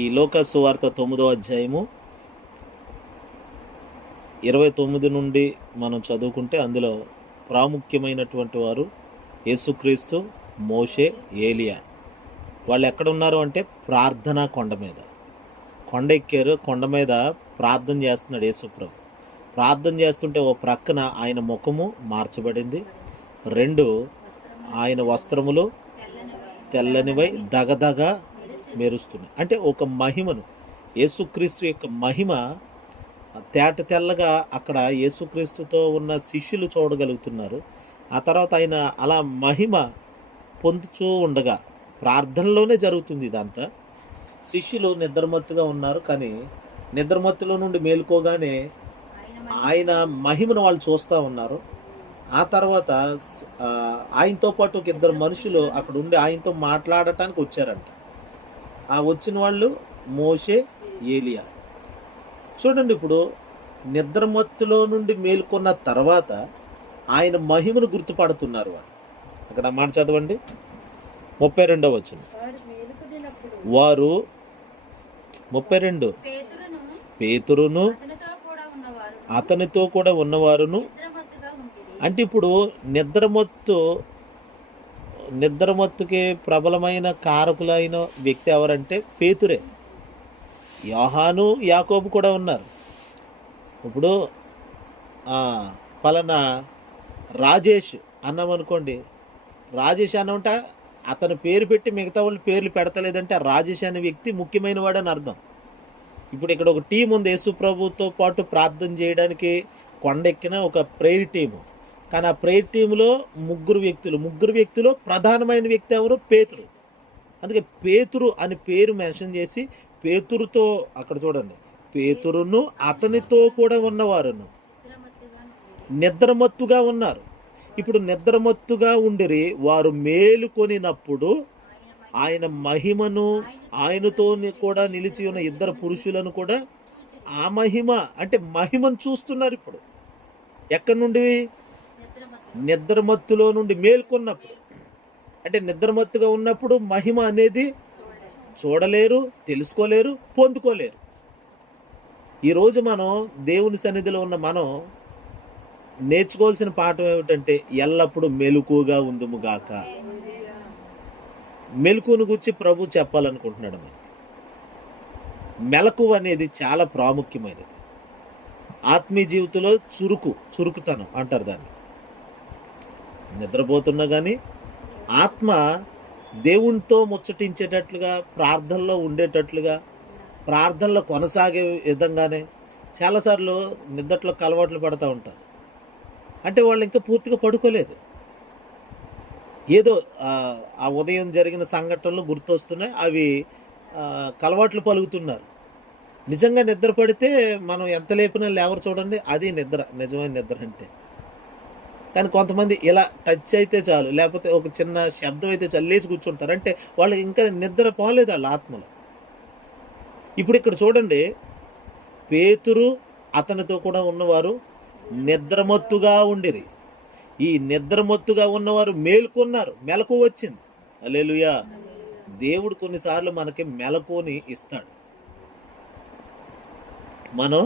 ఈ లోక సువార్త 9వ అధ్యాయము 29 నుండి మనం చదువుకుంటే అందులో ప్రాముఖ్యమైనటువంటి వారు యేసుక్రీస్తు, మోషే, ఏలియా. వాళ్ళు ఎక్కడున్నారు అంటే ప్రార్థనా కొండ మీద. కొండ ఎక్కారు. కొండ మీద ప్రార్థన చేస్తున్నాడు యేసుప్రభు. ప్రార్థన చేస్తుంటే ఓ ప్రక్కన ఆయన ముఖము మార్చబడింది, 2 ఆయన వస్త్రములు తెల్లనివై దగదగ మెరుస్తున్నాయి. అంటే ఒక మహిమను, యేసుక్రీస్తు యొక్క మహిమ తేట తెల్లగా అక్కడ యేసుక్రీస్తుతో ఉన్న శిష్యులు చూడగలుగుతున్నారు. ఆ తర్వాత ఆయన అలా మహిమ పొందుతూ ఉండగా ప్రార్థనలోనే జరుగుతుంది ఇదంతా. శిష్యులు నిద్రమత్తుగా ఉన్నారు, కానీ నిద్రమత్తులో నుండి మేలుకోగానే ఆయన మహిమను వాళ్ళు చూస్తూ ఉన్నారు. ఆ తర్వాత ఆయనతో పాటు ఒక 2 మనుషులు అక్కడ ఉండి ఆయనతో మాట్లాడటానికి వచ్చారంట. ఆ వచ్చిన వాళ్ళు మోషే, ఏలియా. చూడండి, ఇప్పుడు నిద్రమత్తులో నుండి మేల్కొన్న తర్వాత ఆయన మహిమను గుర్తుపడుతున్నారు వాళ్ళు. అక్కడ మాట చదవండి, 32వ వచనం. వారు 32 పేతురును అతనితో కూడా ఉన్నవారును. అంటే ఇప్పుడు నిద్రమత్తుకి ప్రబలమైన కారకులైన వ్యక్తి ఎవరంటే పేతురే. యోహాను, యాకోబు కూడా ఉన్నారు. ఇప్పుడు పలానా రాజేష్ అన్నామనుకోండి, రాజేష్ అన్నమాట అతను పేరు పెట్టి మిగతా వాళ్ళు పేర్లు పెడతలేదంటే ఆ రాజేష్ అనే వ్యక్తి ముఖ్యమైన వాడు అని అర్థం. ఇప్పుడు ఇక్కడ ఒక టీం ఉంది, యేసు ప్రభుతో పాటు ప్రార్థన చేయడానికి కొండెక్కిన ఒక ప్రేయర్ టీము. కానీ ఆ ప్రేయర్ టీంలో ముగ్గురు వ్యక్తులు ప్రధానమైన వ్యక్తి ఎవరు? పేతురు. అందుకే పేతురు అని పేరు మెన్షన్ చేసి పేతురుతో, అక్కడ చూడండి, పేతురును అతనితో కూడా ఉన్నవారును నిద్రమత్తుగా ఉన్నారు. ఇప్పుడు నిద్రమత్తుగా ఉండిరి వారు మేలుకొనినప్పుడు ఆయన మహిమను, ఆయనతో కూడా నిలిచి ఉన్న 2 పురుషులను కూడా ఆ మహిమ, అంటే మహిమను చూస్తున్నారు. ఇప్పుడు ఎక్కడి నుండి? నిద్రమత్తులో నుండి మేల్కొన్నప్పుడు. అంటే నిద్రమత్తుగా ఉన్నప్పుడు మహిమ అనేది చూడలేరు, తెలుసుకోలేరు, పొందుకోలేరు. ఈరోజు మనం దేవుని సన్నిధిలో ఉన్న మనం నేర్చుకోవాల్సిన పాఠం ఏమిటంటే ఎల్లప్పుడూ మెలకువగా ఉందుముగాక. మెలకువను గురించి ప్రభు చెప్పాలనుకుంటున్నాడు మనకి. మెలకువ అనేది చాలా ప్రాముఖ్యమైనది. ఆత్మీయ జీవితంలో చురుకుతనం అంటారు దాన్ని. నిద్రపోతున్నా కానీ ఆత్మ దేవునితో ముచ్చటించేటట్లుగా, ప్రార్థనలో ఉండేటట్లుగా, ప్రార్థనలో కొనసాగే విధంగానే చాలాసార్లు నిద్రలో అలవాట్లు పడుతూ ఉంటారు. అంటే వాళ్ళు ఇంకా పూర్తిగా పడుకోలేదు, ఏదో ఆ ఉదయం జరిగిన సంఘటనలు గుర్తొస్తున్నాయి, అవి కలవాట్లు పలుకుతున్నారు. నిజంగా నిద్ర పడితే మనం ఎంత లేపినా లేవరు చూడండి, అది నిద్ర, నిజమైన నిద్ర అంటే. కానీ కొంతమంది ఇలా టచ్ అయితే చాలు, లేకపోతే ఒక చిన్న శబ్దం అయితే చాలు లేచి కూర్చుంటారు. అంటే వాళ్ళకి ఇంకా నిద్ర పోలేదు వాళ్ళ ఆత్మలో. ఇప్పుడు ఇక్కడ చూడండి, పేతురు అతనితో కూడా ఉన్నవారు నిద్రమత్తుగా ఉండిరి. ఈ నిద్రమత్తుగా ఉన్నవారు మేల్కొన్నారు, మెలకువ వచ్చింది. హల్లెలూయా. దేవుడు కొన్నిసార్లు మనకి మెలకువని ఇస్తాడు. మనం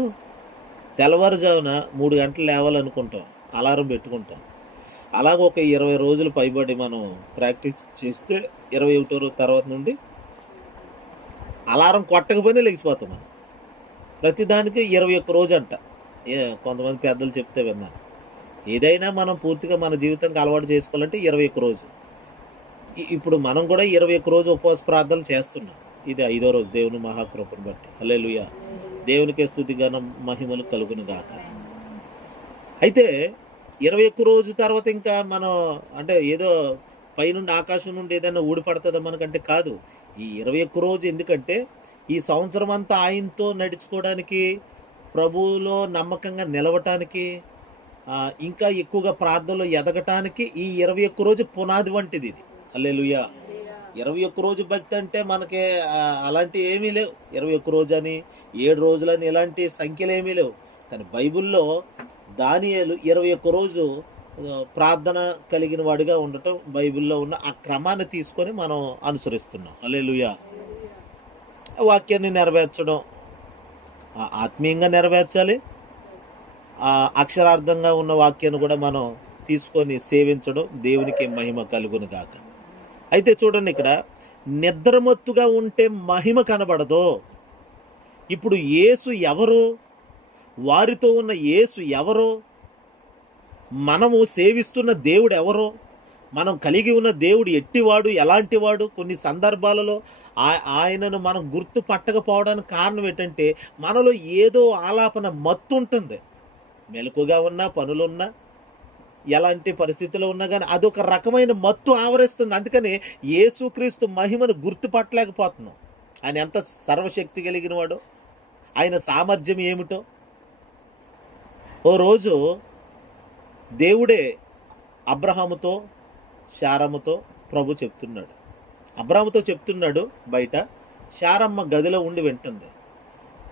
తెల్లవారుజామున 3 గంటలు లేవాలనుకుంటాం, అలారం పెట్టుకుంటాం. అలాగ ఒక 20 రోజులు పైబడి మనం ప్రాక్టీస్ చేస్తే 21వ రోజు తర్వాత నుండి అలారం కొట్టకపోయినా లెగిసిపోతాం మనం. ప్రతిదానికి 21 రోజు అంట, కొంతమంది పెద్దలు చెప్తే విన్నాను. ఏదైనా మనం పూర్తిగా మన జీవితానికి అలవాటు చేసుకోవాలంటే 21 రోజు. ఇప్పుడు మనం కూడా 21 రోజు ఉపవాస ప్రార్థనలు చేస్తున్నాం. ఇది 5వ రోజు దేవుని మహాకృపను బట్టి. హల్లెలూయా. దేవునికే స్తుతి ఘనం మహిమలు కలుగును గాక. అయితే 21 రోజు తర్వాత ఇంకా మనం అంటే ఏదో పైనుండి ఆకాశం నుండి ఏదైనా ఊడిపడుతుందా మనకంటే కాదు. ఈ 21 రోజు ఎందుకంటే ఈ సంవత్సరం అంతా ఆయనతో నడుచుకోవడానికి, ప్రభువులో నమ్మకంగా నిలవటానికి, ఇంకా ఎక్కువగా ప్రార్థనలో ఎదగటానికి ఈ 21 రోజు పునాది వంటిది ఇది. హల్లెలూయా. 21 రోజు భక్తి అంటే మనకి అలాంటి ఏమీ లేవు. 21 రోజు అని, 7 రోజులని ఇలాంటి సంఖ్యలు ఏమీ లేవు. కానీ బైబిల్లో దానియేలు 21 రోజు ప్రార్థన కలిగిన వాడిగా ఉండటం బైబిల్లో ఉన్న ఆ క్రమాన్ని తీసుకొని మనం అనుసరిస్తున్నాం. హల్లెలూయా. వాక్యాన్ని నెరవేర్చడం, ఆత్మీయంగా నెరవేర్చాలి. అక్షరార్థంగా ఉన్న వాక్యాన్ని కూడా మనం తీసుకొని సేవించడం. దేవునికి మహిమ కలుగును గాక. అయితే చూడండి, ఇక్కడ నిద్రమత్తుగా ఉంటే మహిమ కనబడదు. ఇప్పుడు యేసు ఎవరు? వారితో ఉన్న యేసు ఎవరు? మనము సేవిస్తున్న దేవుడు ఎవరు? మనం కలిగి ఉన్న దేవుడు ఎట్టివాడు, ఎలాంటివాడు? కొన్ని సందర్భాలలో ఆయనను మనం గుర్తు పట్టకపోవడానికి కారణం ఏంటంటే, మనలో ఏదో ఆలాపన మత్తు ఉంటుంది. మెలకుగా ఉన్నా, పనులున్నా, ఎలాంటి పరిస్థితిలో ఉన్నా కానీ అదొక రకమైన మత్తు ఆవరిస్తుంది. అందుకని యేసుక్రీస్తు మహిమను గుర్తుపట్టలేకపోతున్నాం. ఆయన ఎంత సర్వశక్తి కలిగిన వాడో, ఆయన సామర్థ్యం ఏమిటో. ఓ రోజు దేవుడే అబ్రహాముతో, శారమ్మతో ప్రభు చెప్తున్నాడు. అబ్రహాముతో చెప్తున్నాడు బయట, శారమ్మ గదిలో ఉండి వింటుంది.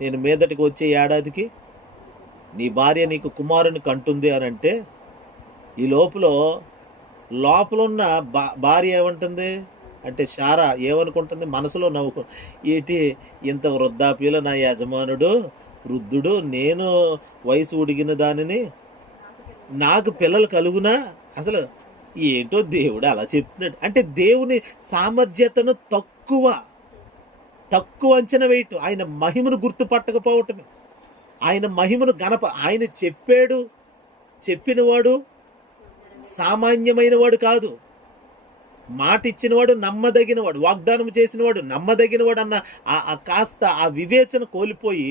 నేను మీదటికి వచ్చే ఏడాదికి నీ భార్య నీకు కుమారుని కంటుంది అని అంటే, ఈ లోపలున్న భార్య ఏమంటుంది అంటే, శారా ఏమనుకుంటుంది? మనసులో నవ్వుకో, ఏంటి ఇంత వృద్ధాప్యలో నా యజమానుడు వృద్ధుడు, నేను వయసు ఉడిగిన దానిని, నాకు పిల్లలు కలుగునా? అసలు ఏంటో దేవుడు అలా చెప్తున్నాడు అంటే, దేవుని సామర్థ్యతను తక్కువ అంచనా వేయటం, ఆయన మహిమను గుర్తుపట్టకపోవటమే. ఆయన మహిమను ఆయన చెప్పినవాడు సామాన్యమైన వాడు కాదు. మాట ఇచ్చినవాడు నమ్మదగినవాడు, వాగ్దానం చేసినవాడు నమ్మదగినవాడు అన్న కాస్త ఆ వివేచన కోల్పోయి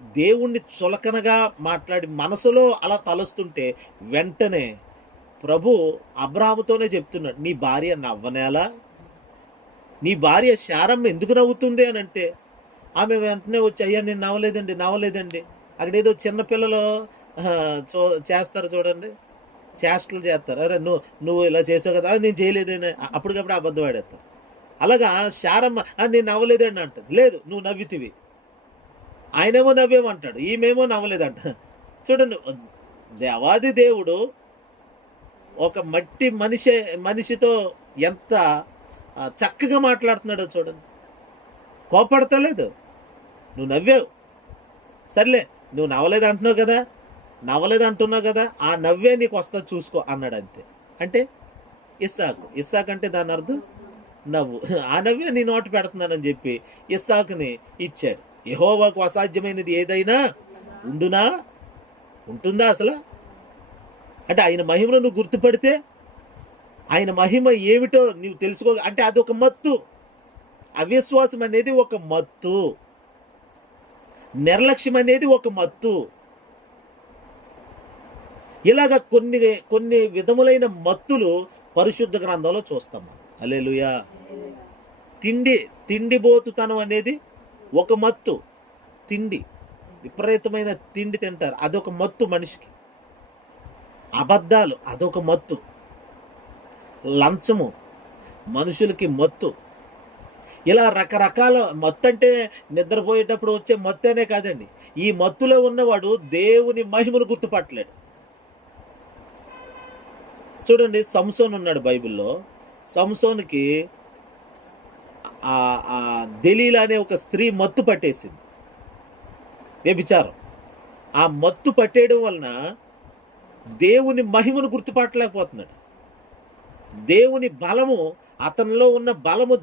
దేవుణ్ణి చులకనగా మాట్లాడి మనసులో అలా తలుస్తుంటే, వెంటనే ప్రభు అబ్రాహాముతోనే చెప్తున్నాడు, నీ భార్య నవ్వనేలా? నీ భార్య శారమ్మ ఎందుకు నవ్వుతుంది అని అంటే, ఆమె వెంటనే వచ్చి, అయ్యా నేను నవ్వలేదండి. అక్కడేదో చిన్నపిల్లలు చేస్తారు చూడండి, చేష్టలు చేస్తారు. అరే నువ్వు ఇలా చేసావు కదా, నేను చేయలేదని అప్పటికప్పుడు అబద్ధం ఆడేస్తావు. అలాగా శారమ్మ నేను నవ్వలేదండి అంటుంది. లేదు, నువ్వు నవ్వితివి. ఆయనేమో నవ్వేమంటాడు, ఈమెమో నవ్వలేదంట. చూడండి, దేవాది దేవుడు ఒక మట్టి మనిషితో ఎంత చక్కగా మాట్లాడుతున్నాడో చూడండి. కోపడతలేదు, నువ్వు నవ్వావు, సర్లే నువ్వు నవ్వలేదు అంటున్నావు కదా, ఆ నవ్వే నీకు వస్తా చూసుకో అన్నాడు. అంతే. అంటే ఇస్సాకు అంటే దాని అర్థం నవ్వు. ఆ నవ్వే నీ నోటు పెడుతున్నానని చెప్పి ఇస్సాకుని ఇచ్చాడు. యెహోవాకు అసాధ్యమైనది ఏదైనా ఉంటుందా అసలు? అంటే ఆయన మహిమను నువ్వు గుర్తుపడితే, ఆయన మహిమ ఏమిటో నువ్వు తెలుసుకో అంటే అదొక మత్తు. అవిశ్వాసం అనేది ఒక మత్తు, నిర్లక్ష్యం అనేది ఒక మత్తు. ఇలాగ కొన్ని విధములైన మత్తులు పరిశుద్ధ గ్రంథంలో చూస్తాం. హల్లెలూయా. తిండిబోతుతనం అనేది ఒక మత్తు. విపరీతమైన తిండి తింటారు, అదొక మత్తు మనిషికి. అబద్ధాలు అదొక మత్తు. లంచము మనుషులకి మత్తు. ఇలా రకరకాల మత్తు. అంటే నిద్రపోయేటప్పుడు వచ్చే మత్తు అనే కాదండి, ఈ మత్తులో ఉన్నవాడు దేవుని మహిమను గుర్తుపట్టలేడు. చూడండి, సంసోన్ ఉన్నాడు బైబిల్లో. సంసోన్కి దెలీలా అనే ఒక స్త్రీ మత్తు పట్టేసింది, వ్యభిచారం. ఆ మత్తు పట్టేయడం వలన దేవుని మహిమను గుర్తుపట్టలేకపోతున్నాడు. దేవుని బలము, అతనిలో ఉన్న బలము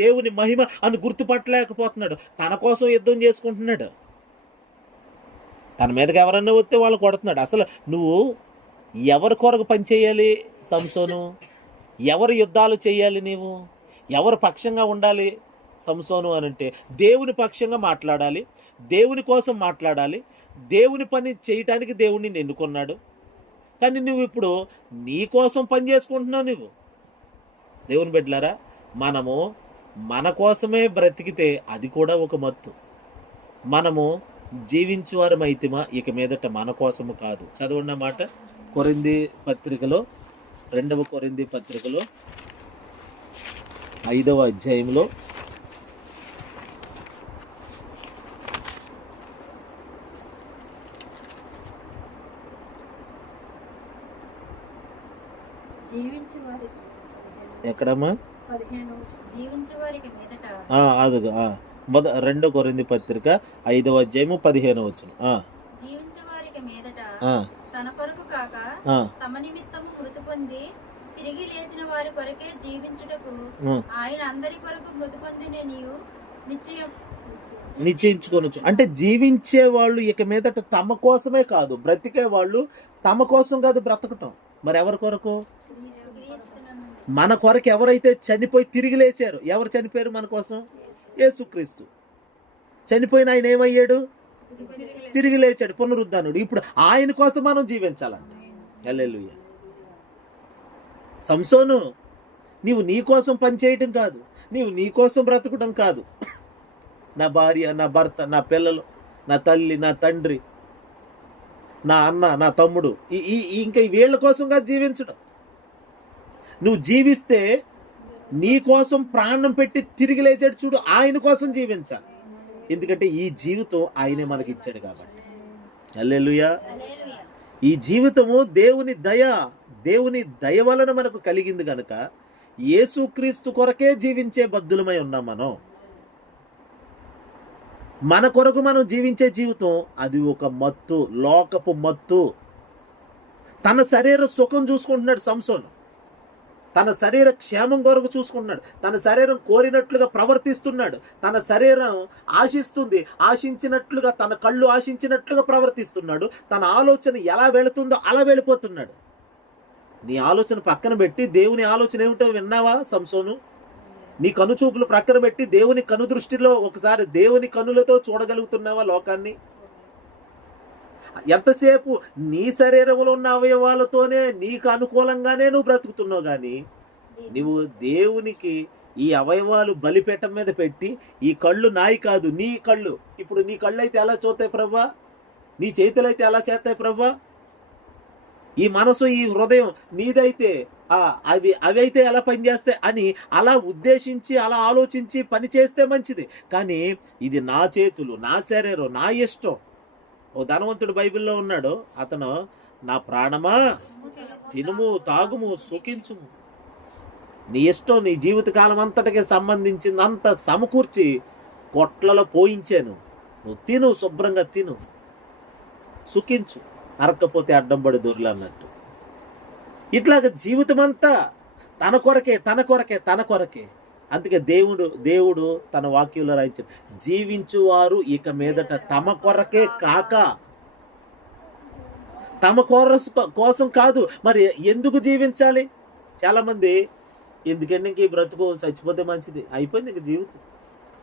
దేవుని మహిమ అని గుర్తుపట్టలేకపోతున్నాడు. తన కోసం యుద్ధం చేసుకుంటున్నాడు. తన మీదకి ఎవరన్నా వస్తే వాళ్ళు కొడుతున్నాడు. అసలు నువ్వు ఎవరి కొరకు పనిచేయాలి సంసోను? ఎవరు యుద్ధాలు చేయాలి? నీవు ఎవరు పక్షంగా ఉండాలి సంసోను అని అంటే, దేవుని పక్షంగా మాట్లాడాలి, దేవుని కోసం మాట్లాడాలి, దేవుని పని చేయటానికి దేవుడిని ఎన్నుకున్నాడు. కానీ నువ్వు ఇప్పుడు నీ కోసం పని చేసుకుంటున్నావు. నువ్వు దేవుని బిడ్డలారా, మనము మన కోసమే బ్రతికితే అది కూడా ఒక మత్తు. మనము జీవించువారమైతిమా ఇక మీదట మన కోసము కాదు. చదవండి మాట, కొరింథీ పత్రికలో, 2వ కొరింథీ పత్రికలో 5వ అధ్యాయంలో 5వ జీవించు వారికి మీదట అదుగు 2 కొరింథీ పత్రిక 5వ అధ్యాయము 15వ వచనం. జీవించు వారికి మీదట ఆ, తన కొరకు కాక ఆ, తమ నిమిత్తము మృతి పొంది తిరిగి లేచిన వారి కొరకే జీవించుటకు ఆ. ఆయన అందరి కొరకు మృతి పొందిన నీవు నిశ్చయం నిశ్చయించుకొనొచ్చు. అంటే జీవించే వాళ్ళు ఇక మీదట తమ కోసమే కాదు, బ్రతికే వాళ్ళు తమ కోసం కాదు బ్రతకటం. మరి ఎవరి కొరకు? క్రీస్తునందు మన కొరకు ఎవరైతే చనిపోయి తిరిగి లేచారు. ఎవరు చనిపోయారు మన కోసం? యేసుక్రీస్తు. చనిపోయిన ఆయన ఏమయ్యాడు? తిరిగి లేచాడు, పునరుద్ధానుడు. ఇప్పుడు ఆయన కోసం మనం జీవించాలంట. హల్లెలూయా. సంసోను, నీవు నీ కోసం పనిచేయటం కాదు, నీవు నీ కోసం బ్రతకడం కాదు. నా భార్య, నా భర్త, నా పిల్లలు, నా తల్లి, నా తండ్రి, నా అన్న, నా తమ్ముడు, ఇంకా వీళ్ళ కోసం కాదు జీవించడం. నువ్వు జీవిస్తే నీ కోసం ప్రాణం పెట్టి తిరిగి లేచాడు చూడు, ఆయన కోసం జీవించాలి. ఎందుకంటే ఈ జీవితం ఆయనే మనకి ఇచ్చాడు కాబట్టి. హల్లెలూయా. హల్లెలూయా. ఈ జీవితము దేవుని దయ వలన మనకు కలిగింది కనుక యేసుక్రీస్తు కొరకే జీవించే బద్దులమై ఉన్నాం మనం. మన కొరకు మనం జీవించే జీవితం అది ఒక మత్తు, లోకపు మత్తు. తన శరీర సుఖం చూసుకుంటున్నాడు సంసోను, తన శరీర క్షేమం కొరకు చూసుకుంటున్నాడు, తన శరీరం కోరినట్లుగా ప్రవర్తిస్తున్నాడు, తన శరీరం ఆశించినట్లుగా, తన కళ్ళు ఆశించినట్లుగా ప్రవర్తిస్తున్నాడు, తన ఆలోచన ఎలా వెళుతుందో అలా వెళ్ళిపోతున్నాడు. నీ ఆలోచన పక్కన పెట్టి దేవుని ఆలోచన ఏమిటో విన్నావా సంసోను? నీ కనుచూపులు ప్రక్కన పెట్టి దేవుని కను దృష్టిలో ఒకసారి దేవుని కనులతో చూడగలుగుతున్నావా లోకాన్ని? ఎంతసేపు నీ శరీరంలో ఉన్న అవయవాలతోనే నీకు అనుకూలంగానే నువ్వు బ్రతుకుతున్నావు, కానీ నువ్వు దేవునికి ఈ అవయవాలు బలిపీఠం మీద పెట్టి ఈ కళ్ళు నాయి కాదు నీ కళ్ళు, ఇప్పుడు నీ కళ్ళు అయితే ఎలా చూస్తాయి ప్రభా, నీ చేతులు అయితే ఎలా చేస్తాయి ప్రభా, ఈ మనసు ఈ హృదయం నీదైతే అవి అయితే ఎలా పనిచేస్తాయి అని అలా ఉద్దేశించి అలా ఆలోచించి పని చేస్తే మంచిది. కానీ ఇది నా చేతులు, నా శరీరం, నా ఇష్టం. ఓ ధనవంతుడు బైబిల్లో ఉన్నాడు, అతను నా ప్రాణమా తినుము తాగుము సుఖించుము, నీ ఇష్టం, నీ జీవితకాలం అంతటికి సంబంధించిందంతా సమకూర్చి పొట్లలో పోయించాను, నువ్వు తిను, శుభ్రంగా తిను, సుఖించు, అరక్కపోతే అడ్డం పడి దొర్లు అన్నట్టు. ఇట్లాగ జీవితం అంతా తన కొరకే. అందుకే దేవుడు తన వాక్యంలో రాయించాడు, జీవించువారు ఇక మీదట తమ కొరకే కాక తమ కోసం కాదు. మరి ఎందుకు జీవించాలి? చాలామంది ఎందుకంటే ఇంక ఈ బ్రతుకు చచ్చిపోతే మంచిది, అయిపోయింది ఇంక జీవితం,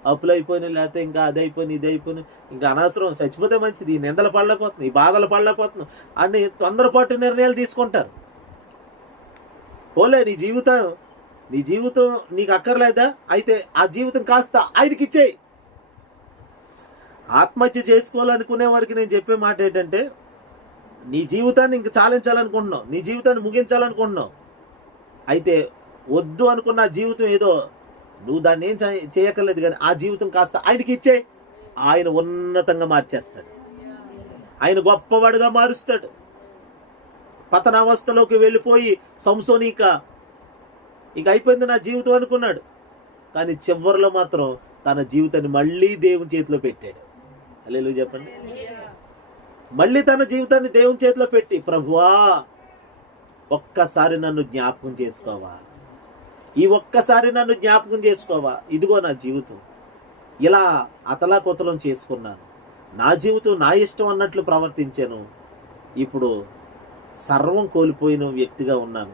అప్పులు అయిపోయినాయి, లేకపోతే ఇంకా అది అయిపోయినాయి ఇది అయిపోయినాయి, ఇంకా అనవసరం, చచ్చిపోతే మంచిది, ఈ నిందలు పడలేకపోతున్నాయి, ఈ బాధలు పడలేకపోతున్నాం అని తొందరపాటు నిర్ణయాలు తీసుకుంటారు. పోలే, నీ జీవితం నీకు అక్కర్లేదా? అయితే ఆ జీవితం కాస్త ఆయనకి ఇచ్చేయి. ఆత్మహత్య చేసుకోవాలనుకునే వారికి నేను చెప్పే మాట ఏంటంటే, నీ జీవితాన్ని ఇంక చాలించాలనుకుంటున్నావు, నీ జీవితాన్ని ముగించాలనుకుంటున్నావు, అయితే వద్దు అనుకున్న జీవితం ఏదో నువ్వు దాన్ని ఏం చేయక్కర్లేదు, కానీ ఆ జీవితం కాస్త ఆయనకి ఇచ్చే, ఆయన ఉన్నతంగా మార్చేస్తాడు, ఆయన గొప్పవాడుగా మారుస్తాడు. పతనావస్థలోకి వెళ్ళిపోయి సంసోను ఇక అయిపోయింది నా జీవితం అనుకున్నాడు, కానీ చివరిలో మాత్రం తన జీవితాన్ని మళ్ళీ దేవుని చేతిలో పెట్టాడు. హల్లెలూయా చెప్పండి. మళ్ళీ తన జీవితాన్ని దేవుని చేతిలో పెట్టి, ప్రభువా ఒక్కసారి నన్ను జ్ఞాపకం చేసుకోవా, ఈ ఒక్కసారి నన్ను జ్ఞాపకం చేసుకోవా, ఇదిగో నా జీవితం ఇలా అతలాకుతలం చేసుకున్నాను, నా జీవితం నా ఇష్టం అన్నట్లు ప్రవర్తించాను, ఇప్పుడు సర్వం కోల్పోయిన వ్యక్తిగా ఉన్నాను,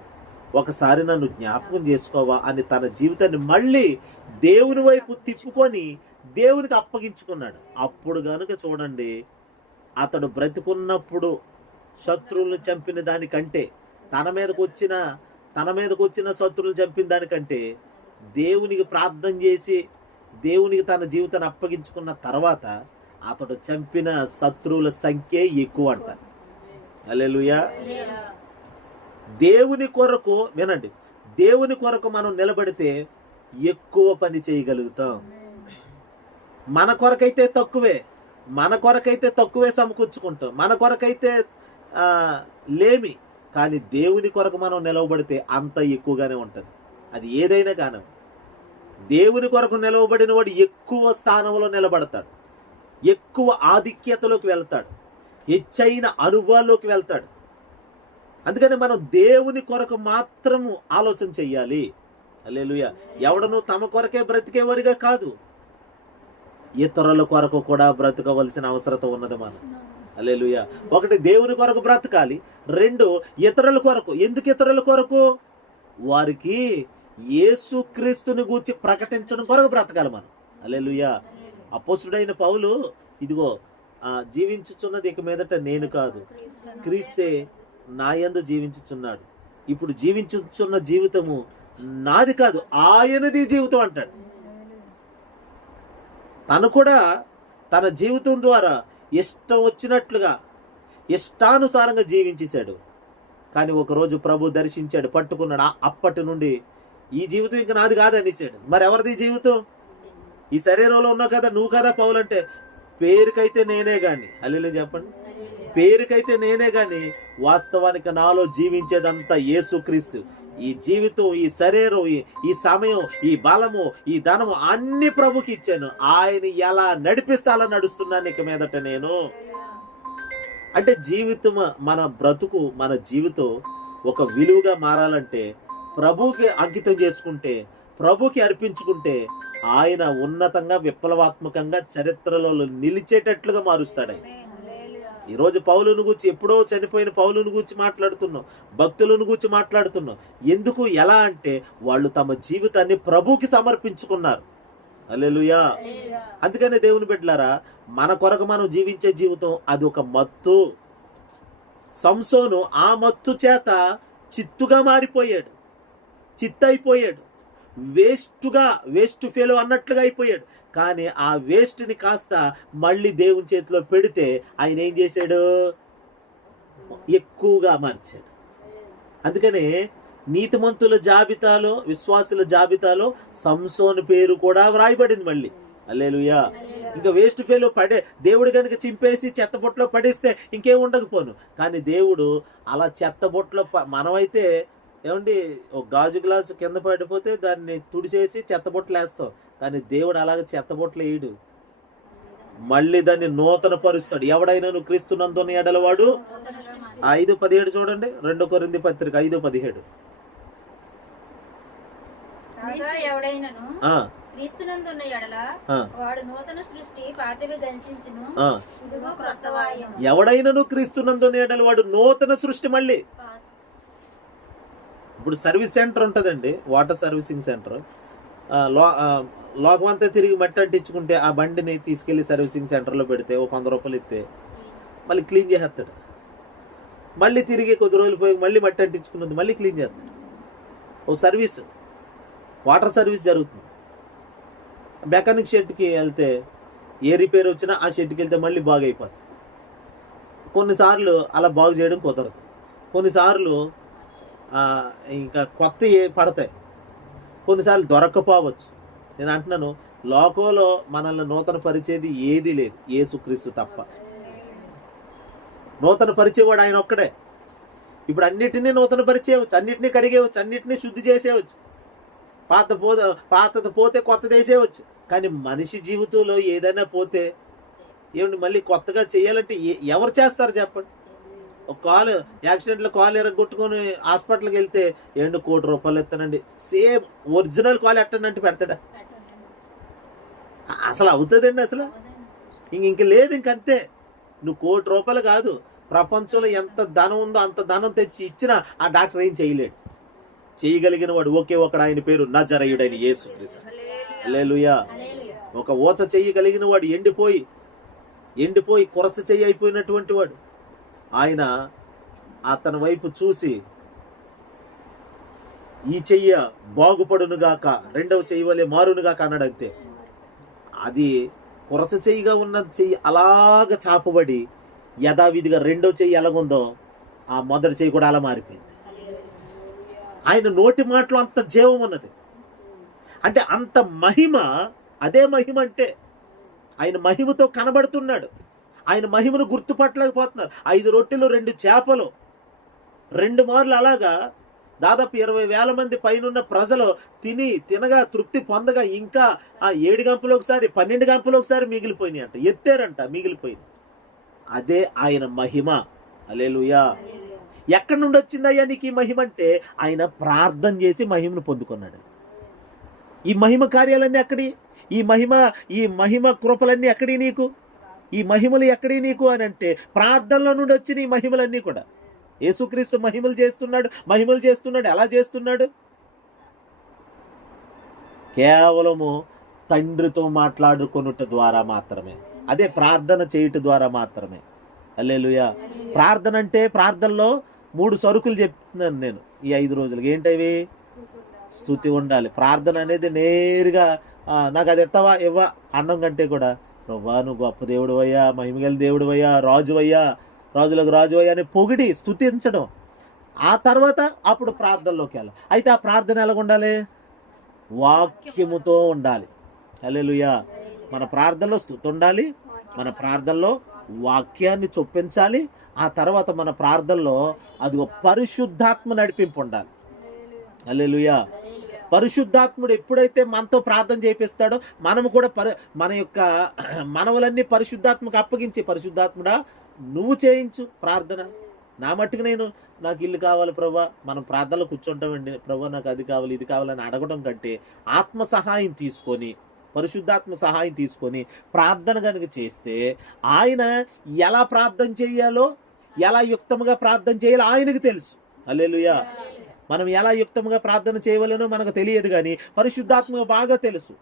ఒకసారి నన్ను జ్ఞాపకం చేసుకోవా అని తన జీవితాన్ని మళ్ళీ దేవుని వైపు తిప్పుకొని దేవునికి అప్పగించుకున్నాడు. అప్పుడు గనుక చూడండి, అతడు బ్రతికున్నప్పుడు శత్రువులను చంపిన దానికంటే, తన మీదకు వచ్చిన శత్రువులు చంపిన దానికంటే దేవునికి ప్రార్థన చేసి దేవునికి తన జీవితాన్ని అప్పగించుకున్న తర్వాత అతడు చంపిన శత్రువుల సంఖ్య ఎక్కువ అంట. హల్లెలూయా. దేవుని కొరకు వినండి, దేవుని కొరకు మనం నిలబడితే ఎక్కువ పని చేయగలుగుతాం. మన కొరకైతే తక్కువే సమకూర్చుకుంటాం, మన కొరకైతే కానీ దేవుని కొరకు మనం నిలవబడితే అంత ఎక్కువగానే ఉంటుంది, అది ఏదైనా కానివ్వండి. దేవుని కొరకు నిలవబడిన వాడు ఎక్కువ స్థానంలో నిలబడతాడు, ఎక్కువ ఆధిక్యతలోకి వెళ్తాడు, హెచ్చైన అనుభవాల్లోకి వెళ్తాడు. అందుకని మనం దేవుని కొరకు మాత్రము ఆలోచన చెయ్యాలి. హల్లెలూయా. ఎవడను తమ కొరకే బ్రతికేవారిగా కాదు, ఇతరుల కొరకు కూడా బ్రతకవలసిన అవసరత ఉన్నది మనం. హల్లెలూయా. ఒకటి, దేవుని కొరకు బ్రతకాలి. రెండు, ఇతరుల కొరకు. ఎందుకు ఇతరుల కొరకు? వారికి యేసుక్రీస్తుని గూర్చి ప్రకటించడం కొరకు బ్రతకాలి మనం. హల్లెలూయా. అపోస్తుడైన పౌలు, ఇదిగో జీవించుచున్నది ఇక మీదట నేను కాదు, క్రీస్తే నా యందు జీవించుచున్నాడు. ఇప్పుడు జీవించుచున్న జీవితము నాది కాదు, ఆయనది జీవితం అంటాడు. తను కూడా తన జీవితం ద్వారా ఇష్టం వచ్చినట్లుగా ఇష్టానుసారంగా జీవించేశాడు. కానీ ఒకరోజు ప్రభు దర్శించాడు, పట్టుకున్నాడు. అప్పటి నుండి ఈ జీవితం ఇంక నాది కాదు అనేసాడు. మరి ఎవరిది జీవితం? ఈ శరీరంలో ఉన్నావు కదా, నువ్వు కదా పౌలు అంటే, పేరుకైతే నేనే గాని, హల్లెలూయా చెప్పండి, పేరుకైతే నేనే గాని వాస్తవానికి నాలో జీవించేదంతా యేసుక్రీస్తు. ఈ జీవితం, ఈ శరీరం, ఈ సమయం, ఈ బలము, ఈ ధనము అన్ని ప్రభుకి ఇచ్చాను. ఆయన ఎలా నడిపిస్తే అలా నడుస్తున్నాను ఇక మీదట నేను. అంటే జీవితం, మన బ్రతుకు, మన జీవితం ఒక విలువగా మారాలంటే ప్రభుకి అంకితం చేసుకుంటే, ప్రభుకి అర్పించుకుంటే ఆయన ఉన్నతంగా, విప్లవాత్మకంగా చరిత్రలో నిలిచేటట్లుగా మారుస్తాడు ఆయన. ఈరోజు పౌలును గూర్చి, ఎప్పుడో చనిపోయిన పౌలును గూర్చి మాట్లాడుతున్నాం, భక్తులను గూర్చి మాట్లాడుతున్నాం. ఎందుకు, ఎలా అంటే వాళ్ళు తమ జీవితాన్ని ప్రభుకి సమర్పించుకున్నారు. హల్లెలూయా. అందుకనే దేవుని బిడ్డలారా, మన కొరకు మనం జీవించే జీవితం అది ఒక మత్తు. సంసోను ఆ మత్తు చేత చిత్తుగా మారిపోయాడు, చిత్తైపోయాడు, వేస్ట్ ఫెలో అన్నట్లుగా అయిపోయాడు. కానీ ఆ వేస్ట్ని కాస్త మళ్ళీ దేవుని చేతిలో పెడితే ఆయన ఏం చేశాడు? ఎక్కువగా మార్చాడు. అందుకనే నీతిమంతుల జాబితాలో, విశ్వాసుల జాబితాలో సంసోను పేరు కూడా వ్రాయబడింది మళ్ళీ. హల్లెలూయా. ఇంకా వేస్ట్ ఫెలో దేవుడు కనుక చింపేసి చెత్తబొట్లో పడేస్తే ఇంకేం ఉండకపోను. కానీ దేవుడు అలా చెత్తబొట్లో, మనమైతే ఏమండి ఒక గాజు గ్లాసు కింద పడిపోతే దాన్ని తుడిచేసి చెత్తబొట్లు వేస్తాం. కానీ దేవుడు అలాగే చెత్తబొట్లు వేయడు, మళ్ళీ దాన్ని నూతన పరుస్తాడు. ఎవడైనా క్రీస్తునందున్న ఎడలవాడు. 5:17 చూడండి, 2 కొరింథీ పత్రిక 5:17. క్రీస్తునందున్న ఎడల వాడు నూతన సృష్టి, పాతవి గతించును, ఇదిగో క్రొత్తవాయెను. ఎవడైనను క్రీస్తునందున్న ఎడల వాడు నూతన సృష్టి. మళ్ళీ ఇప్పుడు సర్వీస్ సెంటర్ ఉంటుందండి, వాటర్ సర్వీసింగ్ సెంటర్. లోకం అంతా తిరిగి మట్టి అంటించుకుంటే ఆ బండిని తీసుకెళ్లి సర్వీసింగ్ సెంటర్లో పెడితే ఒక 100 రూపాయలు ఇస్తే మళ్ళీ క్లీన్ చేస్తాడు. మళ్ళీ తిరిగి కొద్ది రోజులు పోయి మళ్ళీ మట్టి అంటించుకున్నది మళ్ళీ క్లీన్ చేస్తాడు. ఓ సర్వీస్, వాటర్ సర్వీస్ జరుగుతుంది. మెకానిక్ షెడ్కి వెళ్తే ఏ రిపేర్ వచ్చినా ఆ షెడ్కి వెళ్తే మళ్ళీ బాగు అయిపోతుంది. కొన్నిసార్లు అలా బాగు చేయడం కుదరదు, కొన్నిసార్లు ఇంకా కొత్త పడతాయి, కొన్నిసార్లు దొరక్కపోవచ్చు. నేను అంటున్నాను, లోకంలో మనల్ని నూతన పరిచేది ఏదీ లేదు, యేసుక్రీస్తు తప్ప. నూతన పరిచేవాడు ఆయన ఒక్కడే. ఇప్పుడు అన్నిటినీ నూతన పరిచేయవచ్చు, అన్నిటినీ కడిగేయవచ్చు, అన్నిటినీ శుద్ధి చేసేయవచ్చు, పాతది పోతే కొత్తది వేసేయవచ్చు. కానీ మనిషి జీవితంలో ఏదైనా పోతే ఏమండి మళ్ళీ కొత్తగా చేయాలంటే ఎవరు చేస్తారు చెప్పండి? ఒక కాలు యాక్సిడెంట్లో కాలు ఎరగొట్టుకొని హాస్పిటల్కి వెళ్తే ఏంటి 1 కోటి రూపాయలు ఇస్తానండి, సేమ్ ఒరిజినల్ కాలు ఎట్టనంటే పెడతాడా? అసలు అవుతుందండి? అసలు ఇంక లేదు, ఇంకంతే. నువ్వు 1 కోటి రూపాయలు కాదు, ప్రపంచంలో ఎంత ధనం ఉందో అంత ధనం తెచ్చి ఇచ్చినా ఆ డాక్టర్ ఏం చేయలేడు. చేయగలిగిన వాడు ఒకే ఒకడు, ఆయన పేరు నజరేయుడైన యేసుక్రీస్తు. హల్లెలూయా. ఒక ఊచ చెయ్యగలిగిన వాడు, ఎండిపోయి కొరస చెయ్యి అయిపోయినటువంటి వాడు, ఆయన అతని వైపు చూసి ఈ చెయ్య బాగుపడునుగాక, రెండవ చెయ్యి వలె మారునుగాక అన్నాడు. అంతే. అది కొరస చెయ్యిగా ఉన్న చెయ్యి అలాగ చాపబడి యథావిధిగా రెండవ చెయ్యి ఎలాగుందో ఆ మొదటి చెయ్యి కూడా అలా మారిపోయింది. ఆయన నోటి మాటలో అంత జీవం ఉన్నది. అంటే అంత మహిమ. అదే మహిమ అంటే ఆయన మహిమతో కనబడుతున్నాడు. ఆయన మహిమను గుర్తుపట్టలేకపోతున్నారు. 5 రొట్టెలు 2 చేపలు 2 మార్లు అలాగా దాదాపు 20,000 మంది పైనున్న ప్రజలు తినగా తృప్తి పొందగా ఇంకా ఆ 7 గంపలు ఒకసారి 12 గంపలు ఒకసారి మిగిలిపోయినాయి అంట, ఎత్తారంట, మిగిలిపోయినాయి. అదే ఆయన మహిమ. హల్లెలూయా. ఎక్కడి నుండి వచ్చిందయ్యా నీకు ఈ మహిమ అంటే ఆయన ప్రార్థన చేసి మహిమను పొందుకున్నాడు. ఈ మహిమ కార్యాలన్నీ ఎక్కడి, ఈ మహిమ కృపలన్నీ ఎక్కడి నీకు, ఈ మహిమలు ఎక్కడి నీకు అని అంటే ప్రార్థనలో నుండి వచ్చిన ఈ మహిమలన్నీ కూడా. యేసుక్రీస్తు మహిమలు చేస్తున్నాడు. ఎలా చేస్తున్నాడు? కేవలము తండ్రితో మాట్లాడుకొనుట ద్వారా మాత్రమే. అదే ప్రార్థన చేయుట ద్వారా మాత్రమే. హల్లెలూయా. ప్రార్థన అంటే ప్రార్థనలో 3 సరుకులు చెప్తున్నాను నేను ఈ 5 రోజులకి. ఏంటవి? స్తుతి ఉండాలి. ప్రార్థన అనేది నేరుగా నాకు అది ఎత్తవా ఇవ్వ అన్నం కంటే కూడా, ప్రభా నువ్వు గొప్ప దేవుడు అయ్యా, మహిమగల దేవుడు అయ్యా, రాజు అయ్యా, రాజులకు రాజు అయ్యా అని పొగిడి స్తుతించడం. ఆ తర్వాత అప్పుడు ప్రార్థనలోకి వెళ్ళాలి. అయితే ఆ ప్రార్థన ఎలా ఉండాలి? వాక్యముతో ఉండాలి. హల్లెలూయా. మన ప్రార్థనలో స్తుతి ఉండాలి, మన ప్రార్థనలో వాక్యాన్ని చొప్పించాలి. ఆ తర్వాత మన ప్రార్థనలో అది పరిశుద్ధాత్మ నడిపింపు ఉండాలి. హల్లెలూయా. పరిశుద్ధాత్ముడు ఎప్పుడైతే మనతో ప్రార్థన చేపిస్తాడో మనము కూడా మన యొక్క మనవులన్నీ పరిశుద్ధాత్మకు అప్పగించి, పరిశుద్ధాత్ముడా నువ్వు చేయించు ప్రార్థన, నా మట్టుకు నాకు ఇల్లు కావాలి ప్రభా. మనం ప్రార్థనలో కూర్చుంటామండి, ప్రభా నాకు అది కావాలి ఇది కావాలని అడగడం కంటే ఆత్మ సహాయం తీసుకొని, పరిశుద్ధాత్మ సహాయం తీసుకొని ప్రార్థన కనుక చేస్తే ఆయన ఎలా ప్రార్థన చేయాలో, ఎలా యుక్తంగా ప్రార్థన చేయాలో ఆయనకు తెలుసు. హల్లెలూయా. మనం ఎలా యుక్తంగా ప్రార్థన చేయవలనో మనకు తెలియదు, కానీ పరిశుద్ధాత్మ బాగా తెలుసు.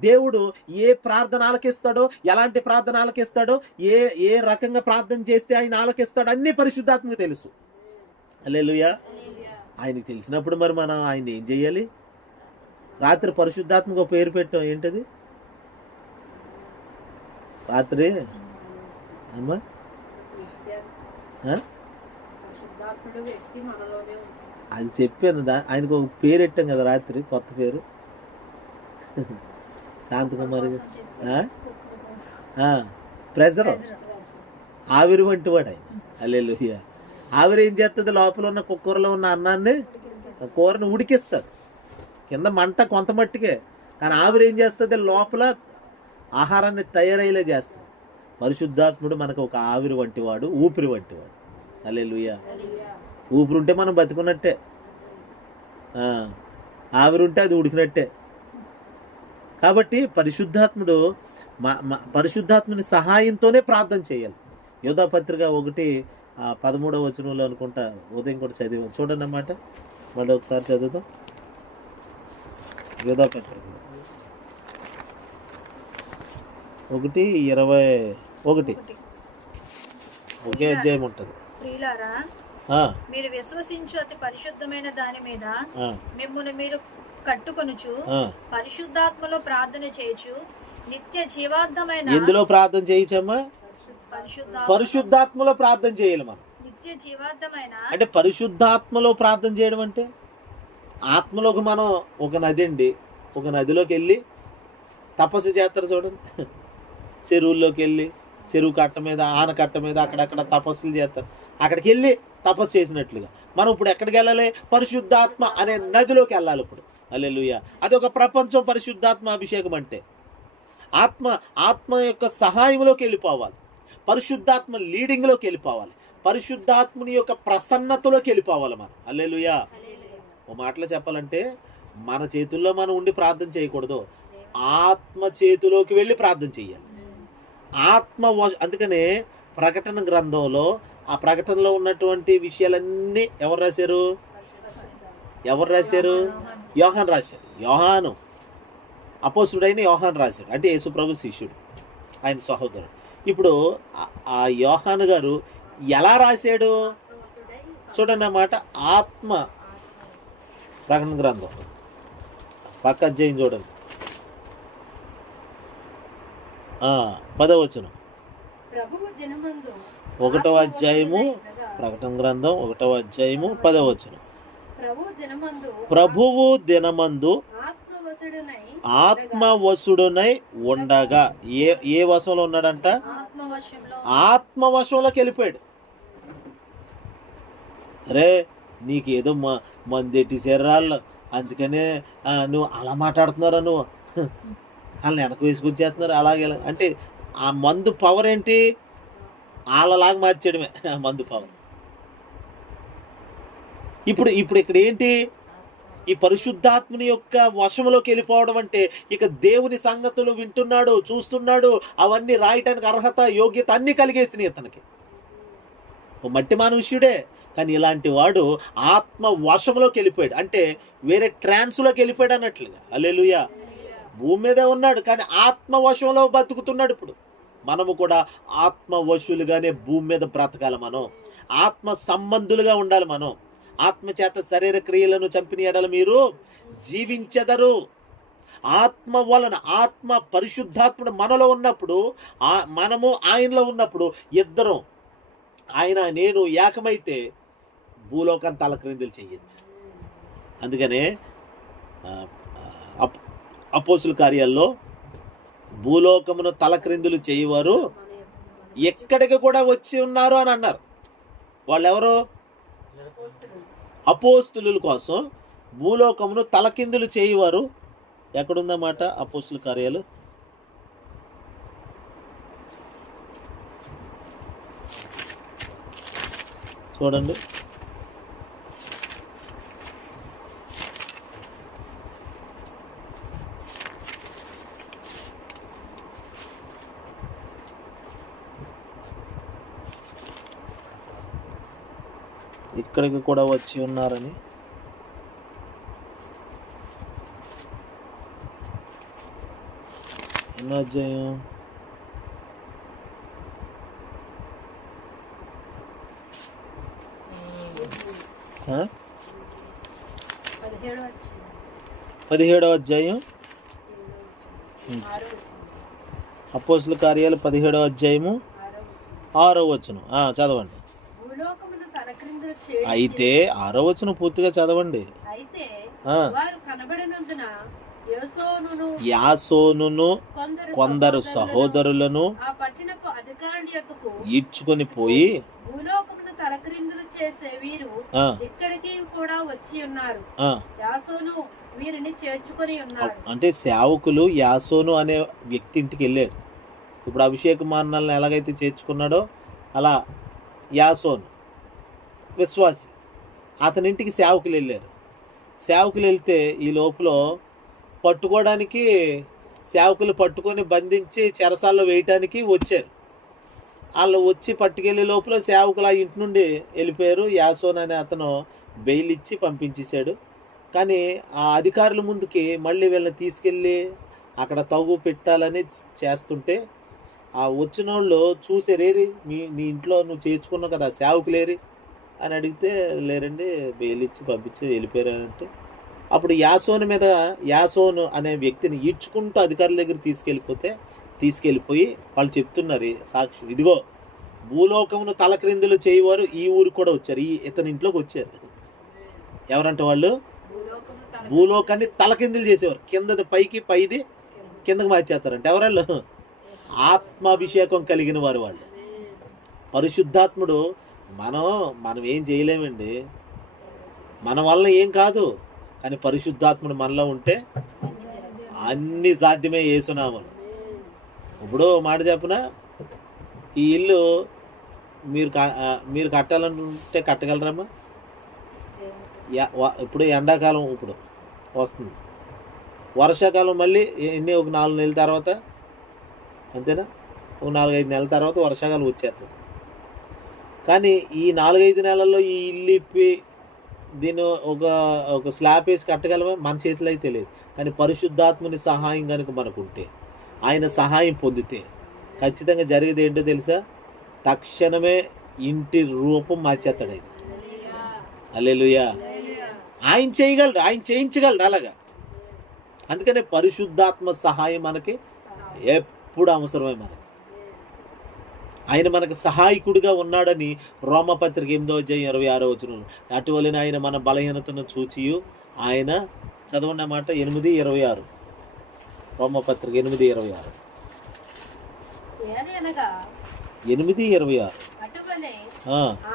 దేవుడు ఏ ప్రార్థన ఆలకిస్తాడో, ఎలాంటి ప్రార్థన ఆలకిస్తాడో, ఏ రకంగా ప్రార్థన చేస్తే ఆయన ఆలకిస్తాడో అన్నీ పరిశుద్ధాత్మకు తెలుసు. హల్లెలూయా. ఆయనకి తెలిసినప్పుడు మరి మనం ఆయన ఏం చేయాలి? రాత్రి పరిశుద్ధాత్మకు పేరు పెట్టాం. ఏంటది? రాత్రి అమ్మా అది చెప్పాను. ఆయనకు ఒక పేరు పెట్టాం కదా రాత్రి, కొత్త పేరు శాంతకుమారి. ప్రెజర్, ఆవిరి వంటి వాడు ఆయన. హల్లెలూయా. ఆవిరి ఏం చేస్తుంది? లోపల ఉన్న కుక్కర్లో ఉన్న అన్నాన్ని, కూరని ఉడికిస్తుంది. కింద మంట కొంత మట్టికే, కానీ ఆవిరి ఏం చేస్తుంది? లోపల ఆహారాన్ని తయారయ్యేలా చేస్తుంది. పరిశుద్ధాత్ముడు మనకు ఒక ఆవిరి వంటివాడు, ఊపిరి వంటివాడు. హల్లెలూయా. ఊపిరి ఉంటే మనం బతుకున్నట్టే, ఆవిరి ఉంటే అది ఉడికినట్టే. కాబట్టి పరిశుద్ధాత్ముని సహాయంతోనే ప్రార్థన చేయాలి. యోధా పత్రిక 1:13 వచనంలో అనుకుంటా, ఉదయం కూడా చదివాం. చూడండి అన్నమాట, మళ్ళీ ఒకసారి చదువుదాం. యోధా పత్రిక 1:21 ఒకే అధ్యాయం ఉంటుంది. మీరు విశ్వసించు అతి పరిశుద్ధమైన దాని మీద మిమ్మును మీరు కట్టుకొనుచు పరిశుద్ధాత్మలో ప్రార్థన చేయొచ్చు, నిత్య జీవార్థమైన. ఎందులో ప్రార్థన చేయొచ్చమ్మా? పరిశుద్ధాత్మలో ప్రార్థన చేయాలి మనం. నిత్య జీవార్థమైన అంటే పరిశుద్ధాత్మలో ప్రార్థన చేయడం అంటే ఆత్మలోకి మనం ఒక నది అండి, ఒక నదిలోకి వెళ్ళి తపస్సు చేస్తారు చూడండి. చెరువుల్లోకి వెళ్ళి, చెరువు కట్ట మీద, ఆనకట్ట మీద అక్కడక్కడ తపస్సులు చేస్తారు. అక్కడికి వెళ్ళి తపస్సు చేసినట్లుగా మనం ఇప్పుడు ఎక్కడికి వెళ్ళాలి? పరిశుద్ధాత్మ అనే నదిలోకి వెళ్ళాలి ఇప్పుడు. హల్లెలూయా. అది ఒక ప్రపంచం. పరిశుద్ధాత్మ అభిషేకం అంటే ఆత్మ యొక్క సహాయంలోకి వెళ్ళిపోవాలి, పరిశుద్ధాత్మ లీడింగ్లోకి వెళ్ళిపోవాలి, పరిశుద్ధాత్మని యొక్క ప్రసన్నతలోకి వెళ్ళిపోవాలి మనం. హల్లెలూయా. ఓ మాటలో చెప్పాలంటే మన చేతుల్లో మనం ఉండి ప్రార్థన చేయకూడదు, ఆత్మ చేతిలోకి వెళ్ళి ప్రార్థన చేయాలి. అందుకనే ప్రకటన గ్రంథంలో ఆ ప్రకటనలో ఉన్నటువంటి విషయాలన్నీ ఎవరు రాశారు? యోహాను రాశాడు. యోహాను అపోస్తుడైన యోహాను రాశాడు. అంటే యేసుప్రభు శిష్యుడు, ఆయన సహోదరుడు. ఇప్పుడు ఆ యోహాను గారు ఎలా రాశాడు చూడండి అన్నమాట. ఆత్మ ప్రకటన గ్రంథం పక్క అధ్యాయం చూడండి, 10వ వచనం. 1వ అధ్యాయము ప్రకటన గ్రంథం 1వ అధ్యాయము 10వ వచనం. ప్రభువు దినమందు ఆత్మవశుడునై ఉండగా. ఏ వశంలో ఉన్నాడంట? ఆత్మవశంలోకి వెళ్ళిపోయాడు. అరే నీకేదో మందెట్టి శరీరాల్లో. అందుకనే నువ్వు అలా మాట్లాడుతున్నారా నువ్వు, వాళ్ళని వెనక వేసుకొచ్చేస్తున్నారు అలాగే అంటే ఆ మందు పవర్ ఏంటి, వాళ్ళలాగా మార్చేయడమే ఆ మందు పవర్. ఇప్పుడు ఇక్కడ ఏంటి, ఈ పరిశుద్ధాత్మని యొక్క వశంలోకి వెళ్ళిపోవడం అంటే ఇక దేవుని సంగతులు వింటున్నాడు, చూస్తున్నాడు, అవన్నీ రాయటానికి అర్హత, యోగ్యత అన్నీ కలిగేసినాయి అతనికి. మట్టి మానవుష్యుడే, కానీ ఇలాంటి వాడు ఆత్మ వశంలోకి వెళ్ళిపోయాడు, అంటే వేరే ట్రాన్స్లోకి వెళ్ళిపోయాడు అన్నట్లుగా. హల్లెలూయా. భూమి మీదే ఉన్నాడు కానీ ఆత్మ వశంలో బతుకుతున్నాడు. ఇప్పుడు మనము కూడా ఆత్మ వశులుగానే భూమి మీద బ్రతకాలి. మనం ఆత్మ సంబంధులుగా ఉండాలి. మనం ఆత్మ చేత శరీర క్రియలను చంపిన ఎడల మీరు జీవించెదరు. ఆత్మ వలన, ఆత్మ పరిశుద్ధాత్ముడు మనలో ఉన్నప్పుడు, మనము ఆయనలో ఉన్నప్పుడు, ఇద్దరం ఆయన నేను ఏకమైతే భూలోకం తలక్రిందులు చేయొచ్చు. అందుకనే అపోస్తుల కార్యాల్లో భూలోకమును తలక్రిందులు చేయవారు ఎక్కడికి కూడా వచ్చి ఉన్నారు అని అన్నారు. వాళ్ళెవరు? అపోస్తుల కోసం భూలోకమును తలకిందులు చేయవారు. ఎక్కడుందన్నమాట అపోస్తుల కార్యాలు? చూడండి. ఇక్కడికి కూడా వచ్చి ఉన్నారని. ఎన్నో అధ్యాయం? 17వ అధ్యాయం అపోస్తుల కార్యాలు 17వ అధ్యాయము 6వ వచనం చదవండి. అయితే 6వ వచనం పూర్తిగా చదవండి. యాసోనును కొందరు సహోదరులను ఈడ్చుకొని పోయి తలక్రిందులు చేసే వీరు ఇక్కడికి కూడా వచ్చి ఉన్నారు. యాసోను వీరిని చేర్చుకొని ఉన్నారు. అంటే సేవకులు యాసోను అనే వ్యక్తి ఇంటికి వెళ్ళాడు. ఇప్పుడు అభిషేక మానాలను ఎలాగైతే చేర్చుకున్నాడో అలా యాసోను విశ్వాసి, అతని ఇంటికి సేవకులు వెళ్ళారు. సేవకులు వెళ్తే ఈ లోపల పట్టుకోవడానికి, సేవకులు పట్టుకొని బంధించి చెరసాల్లో వేయటానికి వచ్చారు. వాళ్ళు వచ్చి పట్టుకెళ్ళే లోపల సేవకులు ఆ ఇంటి నుండి వెళ్ళిపోయారు. యాసోన్ అనే అతను బెయిల్ ఇచ్చి పంపించేశాడు. కానీ ఆ అధికారుల ముందుకి మళ్ళీ వీళ్ళని తీసుకెళ్ళి అక్కడ తగు పెట్టాలని చేస్తుంటే ఆ వచ్చిన వాళ్ళు చూసారేరి, నీ ఇంట్లో నువ్వు చేర్చుకున్నావు కదా సేవకులేరి అని అడిగితే లేరండి, బెయిల్ ఇచ్చి పంపించి వెళ్ళిపోయారంటే అప్పుడు యాసోను అనే వ్యక్తిని ఈడ్చుకుంటూ అధికారుల దగ్గర తీసుకెళ్ళిపోయి వాళ్ళు చెప్తున్నారు సాక్షి, ఇదిగో భూలోకమును తలక్రిందులు చేయవారు ఈ ఊరు కూడా వచ్చారు, ఇతని ఇంట్లోకి వచ్చారు. ఎవరంటే వాళ్ళు భూలోకాన్ని తలకిందులు చేసేవారు, కిందది పైకి పైది కిందకి మార్చేస్తారంటే ఎవరాళ్ళు? ఆత్మాభిషేకం కలిగిన వారు వాళ్ళు. పరిశుద్ధాత్ముడు మనం ఏం చేయలేమండి, మన వల్ల ఏం కాదు, కానీ పరిశుద్ధాత్ముడు మనలో ఉంటే అన్ని సాధ్యమే. యేసునామములో. ఇప్పుడు మాట చెప్పనా, ఈ ఇల్లు మీరు కట్టాలనుకుంటే కట్టగలరమ్మా? ఇప్పుడు ఎండాకాలం ఇప్పుడు వస్తుంది, వర్షాకాలం మళ్ళీ ఒక 4 నెలల తర్వాత, అంతేనా, ఒక 4-5 నెలల తర్వాత వర్షాకాలం వచ్చేస్తుంది. కానీ ఈ 4-5 నెలల్లో ఈ ఇల్లు ఇప్పి దీన్ని ఒక స్లాబ్ వేసి కట్టగలమా? మన చేతిలో అయితే లేదు. కానీ పరిశుద్ధాత్మని సహాయం కనుక మనకుంటే, ఆయన సహాయం పొందితే ఖచ్చితంగా జరిగేది ఏంటో తెలుసా? తక్షణమే ఇంటి రూపం మార్చేస్తాడు ఆయన. హల్లెలూయా. ఆయన చేయగలడు, ఆయన చేయించగలడు అలాగా. అందుకనే పరిశుద్ధాత్మ సహాయం మనకి ఎప్పుడు అవసరమే. ఆయన మనకు సహాయకుడిగా ఉన్నాడని రోమపత్రిక 8వ అధ్యాయం 26వ వచనం, అటువలన ఆయన మన బలహీనతను చూచియు ఆయన, చదవండి అన్నమాట 8:26, రోమపత్రిక 8:26. 8:26.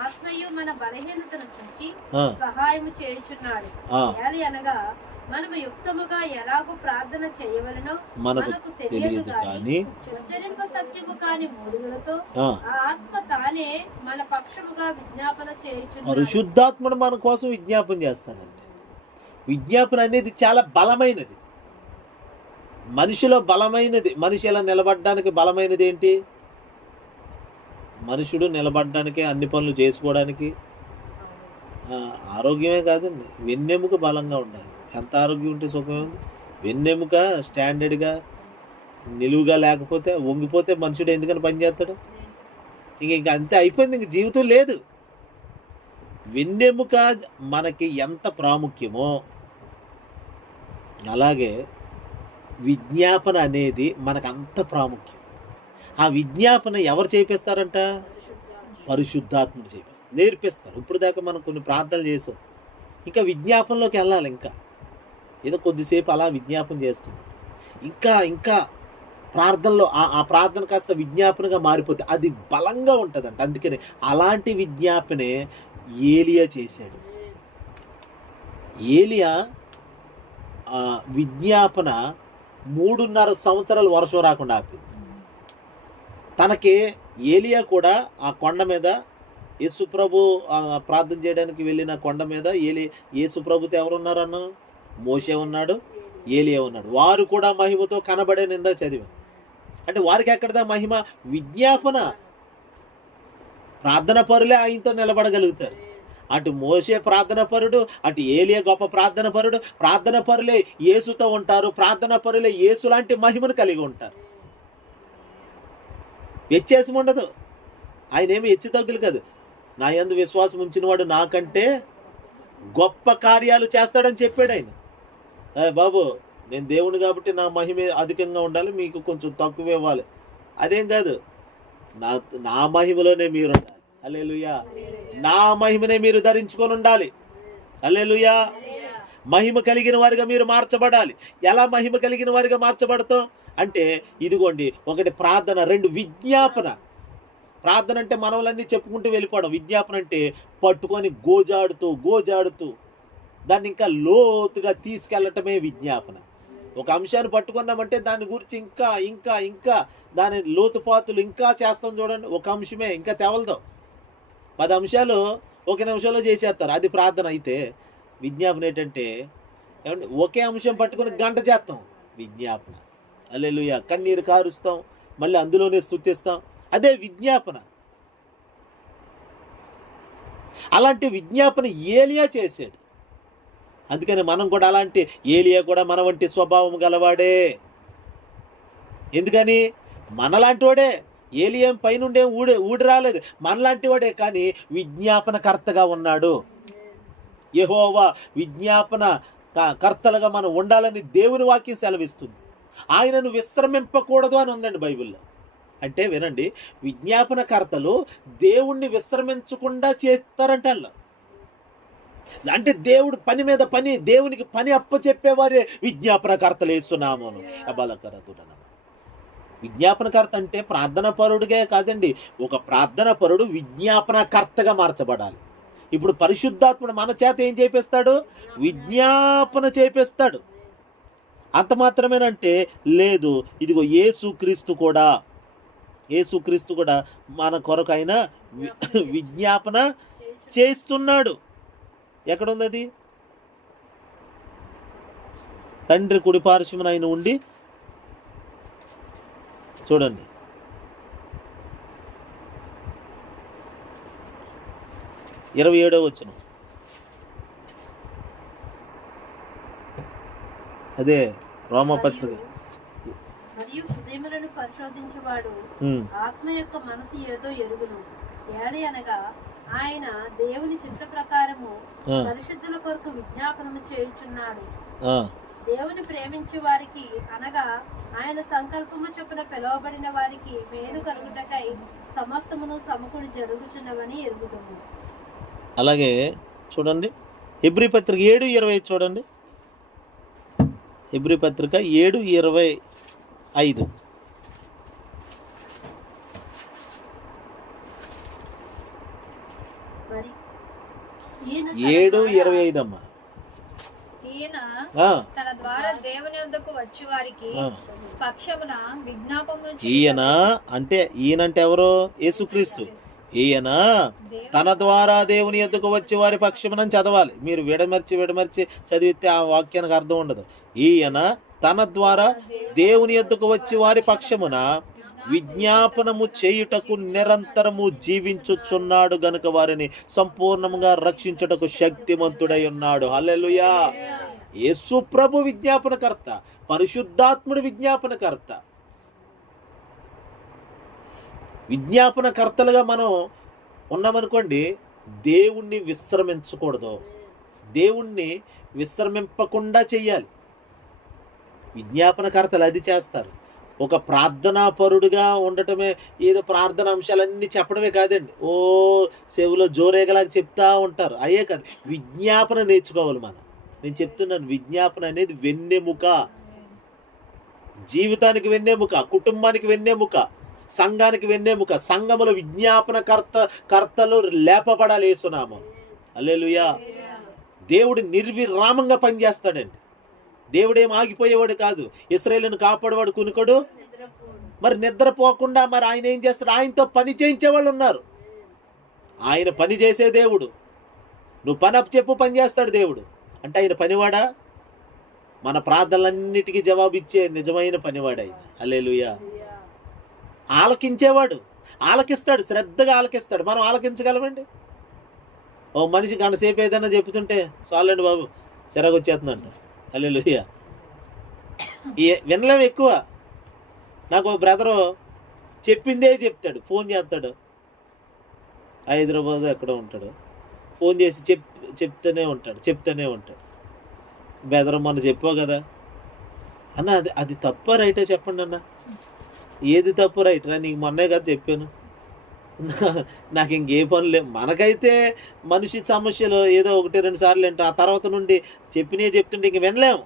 ఆత్మయు మన బలహీనతను చూచి ఆ, సహాయం చేయుచున్నాడు. ఆ, ఏలి అనగా మనము యుక్తముగా ఎలాగో ప్రార్థన చేయవలనో మనకు మనకు తెలియదు తెలియదు కానీ ఉచ్చరింప సత్యము కాని మూడుగులతో ఆ, ఆ ఆత్మ తానే మన పక్షముగా విజ్ఞాపన చేయుచున్నాడు. పరిశుద్ధాత్ముడు మన కోసం విజ్ఞాపన చేస్తాడండి. విజ్ఞాపన అనేది చాలా బలమైనది, మనిషిలో బలమైనది. మనిషి ఇలా నిలబడడానికి బలమైనది ఏంటి? మనుషుడు నిలబడడానికి, అన్ని పనులు చేసుకోవడానికి ఆరోగ్యమే కాదండి, వెన్నెముక బలంగా ఉండాలి. ఎంత ఆరోగ్యం ఉంటే సుఖమే ఉంది? వెన్నెముక స్టాండర్డ్గా నిలువుగా లేకపోతే, వంగిపోతే మనుషుడు ఎందుకని పనిచేస్తాడు? ఇంక అంతే అయిపోయింది, ఇంక జీవితం లేదు. వెన్నెముక మనకి ఎంత ప్రాముఖ్యమో అలాగే విజ్ఞాపన అనేది మనకు అంత ప్రాముఖ్యం. ఆ విజ్ఞాపన ఎవరు చేపిస్తారంట? పరిశుద్ధాత్ముడు చేపిస్తాడు, నేర్పిస్తాడు. ఇప్పుడు దాకా మనం కొన్ని ప్రార్థనలు చేసాం, ఇంకా విజ్ఞాపనలోకి వెళ్ళాలి. ఇంకా ఏదో కొద్దిసేపు అలా విజ్ఞాపన చేస్తున్నాం, ఇంకా ఇంకా ప్రార్థనలో ఆ ప్రార్థన కాస్త విజ్ఞాపనగా మారిపోతే అది బలంగా ఉంటుందంట. అందుకని అలాంటి విజ్ఞాపనే ఏలియా చేశాడు. ఏలియా విజ్ఞాపన 3.5 సంవత్సరాలు వర్షం రాకుండా ఆపింది. తనకి ఏలియా కూడా ఆ కొండ మీద, యేసుప్రభు ప్రార్థన చేయడానికి వెళ్ళిన కొండ మీద యేసుప్రభుతో ఎవరున్నారన్న? మోషే ఉన్నాడు, ఏలియా ఉన్నాడు. వారు కూడా మహిమతో కనబడే నిందా చదివాం. అంటే వారికి ఎక్కడదా మహిమ? విజ్ఞాపన. ప్రార్థన పరులే ఆయనతో నిలబడగలుగుతారు. అటు మోషే ప్రార్థన పరుడు, అటు ఏలియా గొప్ప ప్రార్థన పరుడు. ప్రార్థన పరులే యేసుతో ఉంటారు, ప్రార్థన పరులే యేసు లాంటి మహిమను కలిగి ఉంటారు. వ్యత్యాసం ఉండదు. ఆయన ఏమి హెచ్చు తగ్గులు కాదు. నా యందు విశ్వాసం ఉంచినవాడు నాకంటే గొప్ప కార్యాలు చేస్తాడని చెప్పాడు ఆయన. బాబు, నేను దేవుని కాబట్టి నా మహిమ అధికంగా ఉండాలి, మీకు కొంచెం తక్కువ ఇవ్వాలి, అదేం కాదు. నా మహిమలోనే మీరు ఉండాలి. హల్లెలూయా. నా మహిమనే మీరు ధరించుకొని ఉండాలి. హల్లెలూయా. మహిమ కలిగిన వారిగా మీరు మార్చబడాలి. ఎలా మహిమ కలిగిన వారిగా మార్చబడతాం అంటే, ఇదిగోండి, ఒకటి ప్రార్థన, 2 విజ్ఞాపన. ప్రార్థన అంటే మనవలన్నీ చెప్పుకుంటూ వెళ్ళిపోవడం. విజ్ఞాపన అంటే పట్టుకొని గోజాడుతూ దాన్ని ఇంకా లోతుగా తీసుకెళ్ళటమే విజ్ఞాపన. ఒక అంశాన్ని పట్టుకున్నామంటే దాని గురించి ఇంకా ఇంకా ఇంకా దాని లోతుపాతులు ఇంకా చేస్తాం. చూడండి, ఒక అంశమే ఇంకా తెవలదాం. 10 అంశాలు 1 నిమిషంలో చేసేస్తారు. అది ప్రార్థన. అయితే విజ్ఞాపన ఏంటంటే, ఏమంటే ఒకే అంశం పట్టుకొని గంట చేస్తాం విజ్ఞాపన. హల్లెలూయా. కన్నీరు కారుస్తాం, మళ్ళీ అందులోనే స్తుతిస్తాం. అదే విజ్ఞాపన. అలాంటి విజ్ఞాపన ఏలియా చేశాడు. అందుకని మనం కూడా అలాంటి, ఏలియా కూడా మన వంటి స్వభావం గలవాడే. ఎందుకని? మనలాంటి వాడే. ఏలియా పైనుండే ఊడి రాలేదు, మనలాంటి వాడే. కానీ విజ్ఞాపనకర్తగా ఉన్నాడు. యెహోవా విజ్ఞాపన కర్తలుగా మనం ఉండాలని దేవుని వాక్యం సెలవిస్తుంది. ఆయనను విశ్రమింపకూడదు అని ఉందండి బైబిల్లో. అంటే వినండి, విజ్ఞాపనకర్తలు దేవుణ్ణి విశ్రమించకుండా చేస్తారంట. అంటే దేవుడు పని మీద పని, దేవునికి పని అప్పచెప్పేవారే విజ్ఞాపనకర్తలు. యేసునామమున శబలకరదునమ. విజ్ఞాపనకర్త అంటే ప్రార్థన పరుడుగా కాదండి, ఒక ప్రార్థన పరుడు విజ్ఞాపనకర్తగా మార్చబడాలి. ఇప్పుడు పరిశుద్ధాత్ముడు మన చేత ఏం చేపిస్తాడు? విజ్ఞాపన చేపిస్తాడు. అంత మాత్రమేనంటే లేదు. ఇదిగో యేసుక్రీస్తు కూడా మన కొరకు ఆయన విజ్ఞాపన చేస్తున్నాడు. ఎక్కడుంది అది? తండ్రి కుడి పార్శ్వమున ఆయన ఉండి, చూడండి, 27వ వచనం. అదే రోమపత్రిక. మరియు హృదయములను పరిశోధించువాడు ఆత్మ యొక్క మనసు ఏదో ఎరుగును. ఏలి అనగా ఆయన దేవుని చిత్త ప్రకారము పరిశుద్ధుల కొరకు విజ్ఞాపనము చేయుచున్నాడు. దేవుని ప్రేమించే వారికి అనగా ఆయన సంకల్పము చొప్పున పిలువబడిన వారికి మేలు కలుగుటకై సమస్తమును సమకూడి జరుగుచున్నవని ఎరుగుతుంది. అలాగే చూడండి, హెబ్రీ పత్రిక 7:20 చూడండి. హెబ్రీ పత్రిక 7:25. ఈయన 7:25 అమ్మా. ఈయన ఆ, తన ద్వారా దేవుని వద్దకు వచ్చి వారికి ఆ. పక్షమున విజ్ఞాపమును ఈయన అంటే ఈయనంటే ఎవరు? యేసుక్రీస్తు. ఈయన తన ద్వారా దేవుని యొద్దకు వచ్చి వారి పక్షమునని చదవాలి. మీరు విడమర్చి చదివితే ఆ వాక్యానికి అర్థం ఉండదు. ఈయన తన ద్వారా దేవుని యొద్దకు వచ్చి వారి పక్షమున విజ్ఞాపనము చేయుటకు నిరంతరము జీవించుచున్నాడు గనుక వారిని సంపూర్ణంగా రక్షించుటకు శక్తిమంతుడై ఉన్నాడు. హల్లెలూయా. యేసు ప్రభు విజ్ఞాపనకర్త, పరిశుద్ధాత్ముడు విజ్ఞాపనకర్త. విజ్ఞాపనకర్తలుగా మనం ఉన్నామనుకోండి, దేవుణ్ణి విశ్రమించకూడదు, దేవుణ్ణి విశ్రమింపకుండా చెయ్యాలి. విజ్ఞాపనకర్తలు అది చేస్తారు. ఒక ప్రార్థనాపరుడుగా ఉండటమే, ఏదో ప్రార్థన అంశాలన్నీ చెప్పడమే కాదండి, ఓ చెవిలో జోరేగలాగా చెప్తా ఉంటారు, అయ్యే కాదు. విజ్ఞాపన నేర్చుకోవాలి మనం. నేను చెప్తున్నాను, విజ్ఞాపన అనేది వెన్నెముక, జీవితానికి వెన్నెముక, కుటుంబానికి వెన్నెముక, సంఘానికి వెన్నెముక. సంఘములో కర్తలు లేపబడాలి యేసునామం. హల్లెలూయా. దేవుడు నిర్విరామంగా పనిచేస్తాడండి. దేవుడేం ఆగిపోయేవాడు కాదు. ఇశ్రాయేలును కాపాడేవాడు కునుకడు, మరి నిద్రపోకుండా మరి ఆయన ఏం చేస్తాడు? ఆయనతో పని చేయించే వాళ్ళు ఉన్నారు. ఆయన పని చేసే దేవుడు. నువ్వు పని చెప్పు, పని చేస్తాడు దేవుడు. అంటే ఆయన పనివాడా? మన ప్రార్థనలన్నిటికీ జవాబిచ్చే నిజమైన పనివాడు ఆయన. హల్లెలూయా. ఆలకించేవాడు, ఆలకిస్తాడు, శ్రద్ధగా ఆలకిస్తాడు. మనం ఆలకించగలమండి? ఓ మనిషి గంట సేపు ఏదైనా చెప్తుంటే చాలండి బాబు, చిరగొచ్చేస్తుందంట. హల్లెలూయా. వినలేం ఎక్కువ. నాకు ఒక బ్రదరు చెప్పిందే చెప్తాడు, ఫోన్ చేస్తాడు, హైదరాబాద్ ఎక్కడో ఉంటాడు, ఫోన్ చేసి చెప్తూనే ఉంటాడు. బెదరం మొన్న చెప్పావు కదా అన్న, అది తప్ప రైటే చెప్పండి అన్న. ఏది తప్పు రైట్ రా? నీకు మొన్నే కదా చెప్పాను. నాకు ఇంకే పని లేవు. మనకైతే మనిషి సమస్యలు ఏదో 1-2 సార్లు వింటాం, ఆ తర్వాత నుండి చెప్పినే చెప్తుంటే ఇంక వినలేము.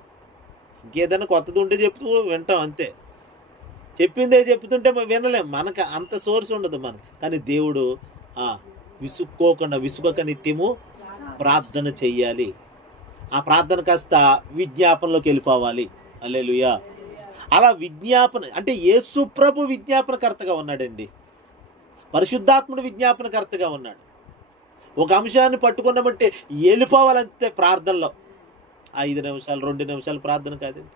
ఇంకేదైనా కొత్తది ఉంటే చెప్తూ వింటాం అంతే. చెప్పిందే చెప్తుంటే వినలేం, మనకు అంత సోర్స్ ఉండదు మనకు. కానీ దేవుడు విసుగక నిత్యము ప్రార్థన చెయ్యాలి. ఆ ప్రార్థన కాస్త విజ్ఞాపనలోకి వెళ్ళిపోవాలి. హల్లెలూయా. అలా విజ్ఞాపన అంటే యేసు ప్రభు విజ్ఞాపనకర్తగా ఉన్నాడండి. పరిశుద్ధాత్ముడు విజ్ఞాపనకర్తగా ఉన్నాడు. ఒక అంశాన్ని పట్టుకున్నామంటే వెళ్ళిపోవాలంతే ప్రార్థనలో. 5 నిమిషాలు 2 నిమిషాలు ప్రార్థన కాదండి,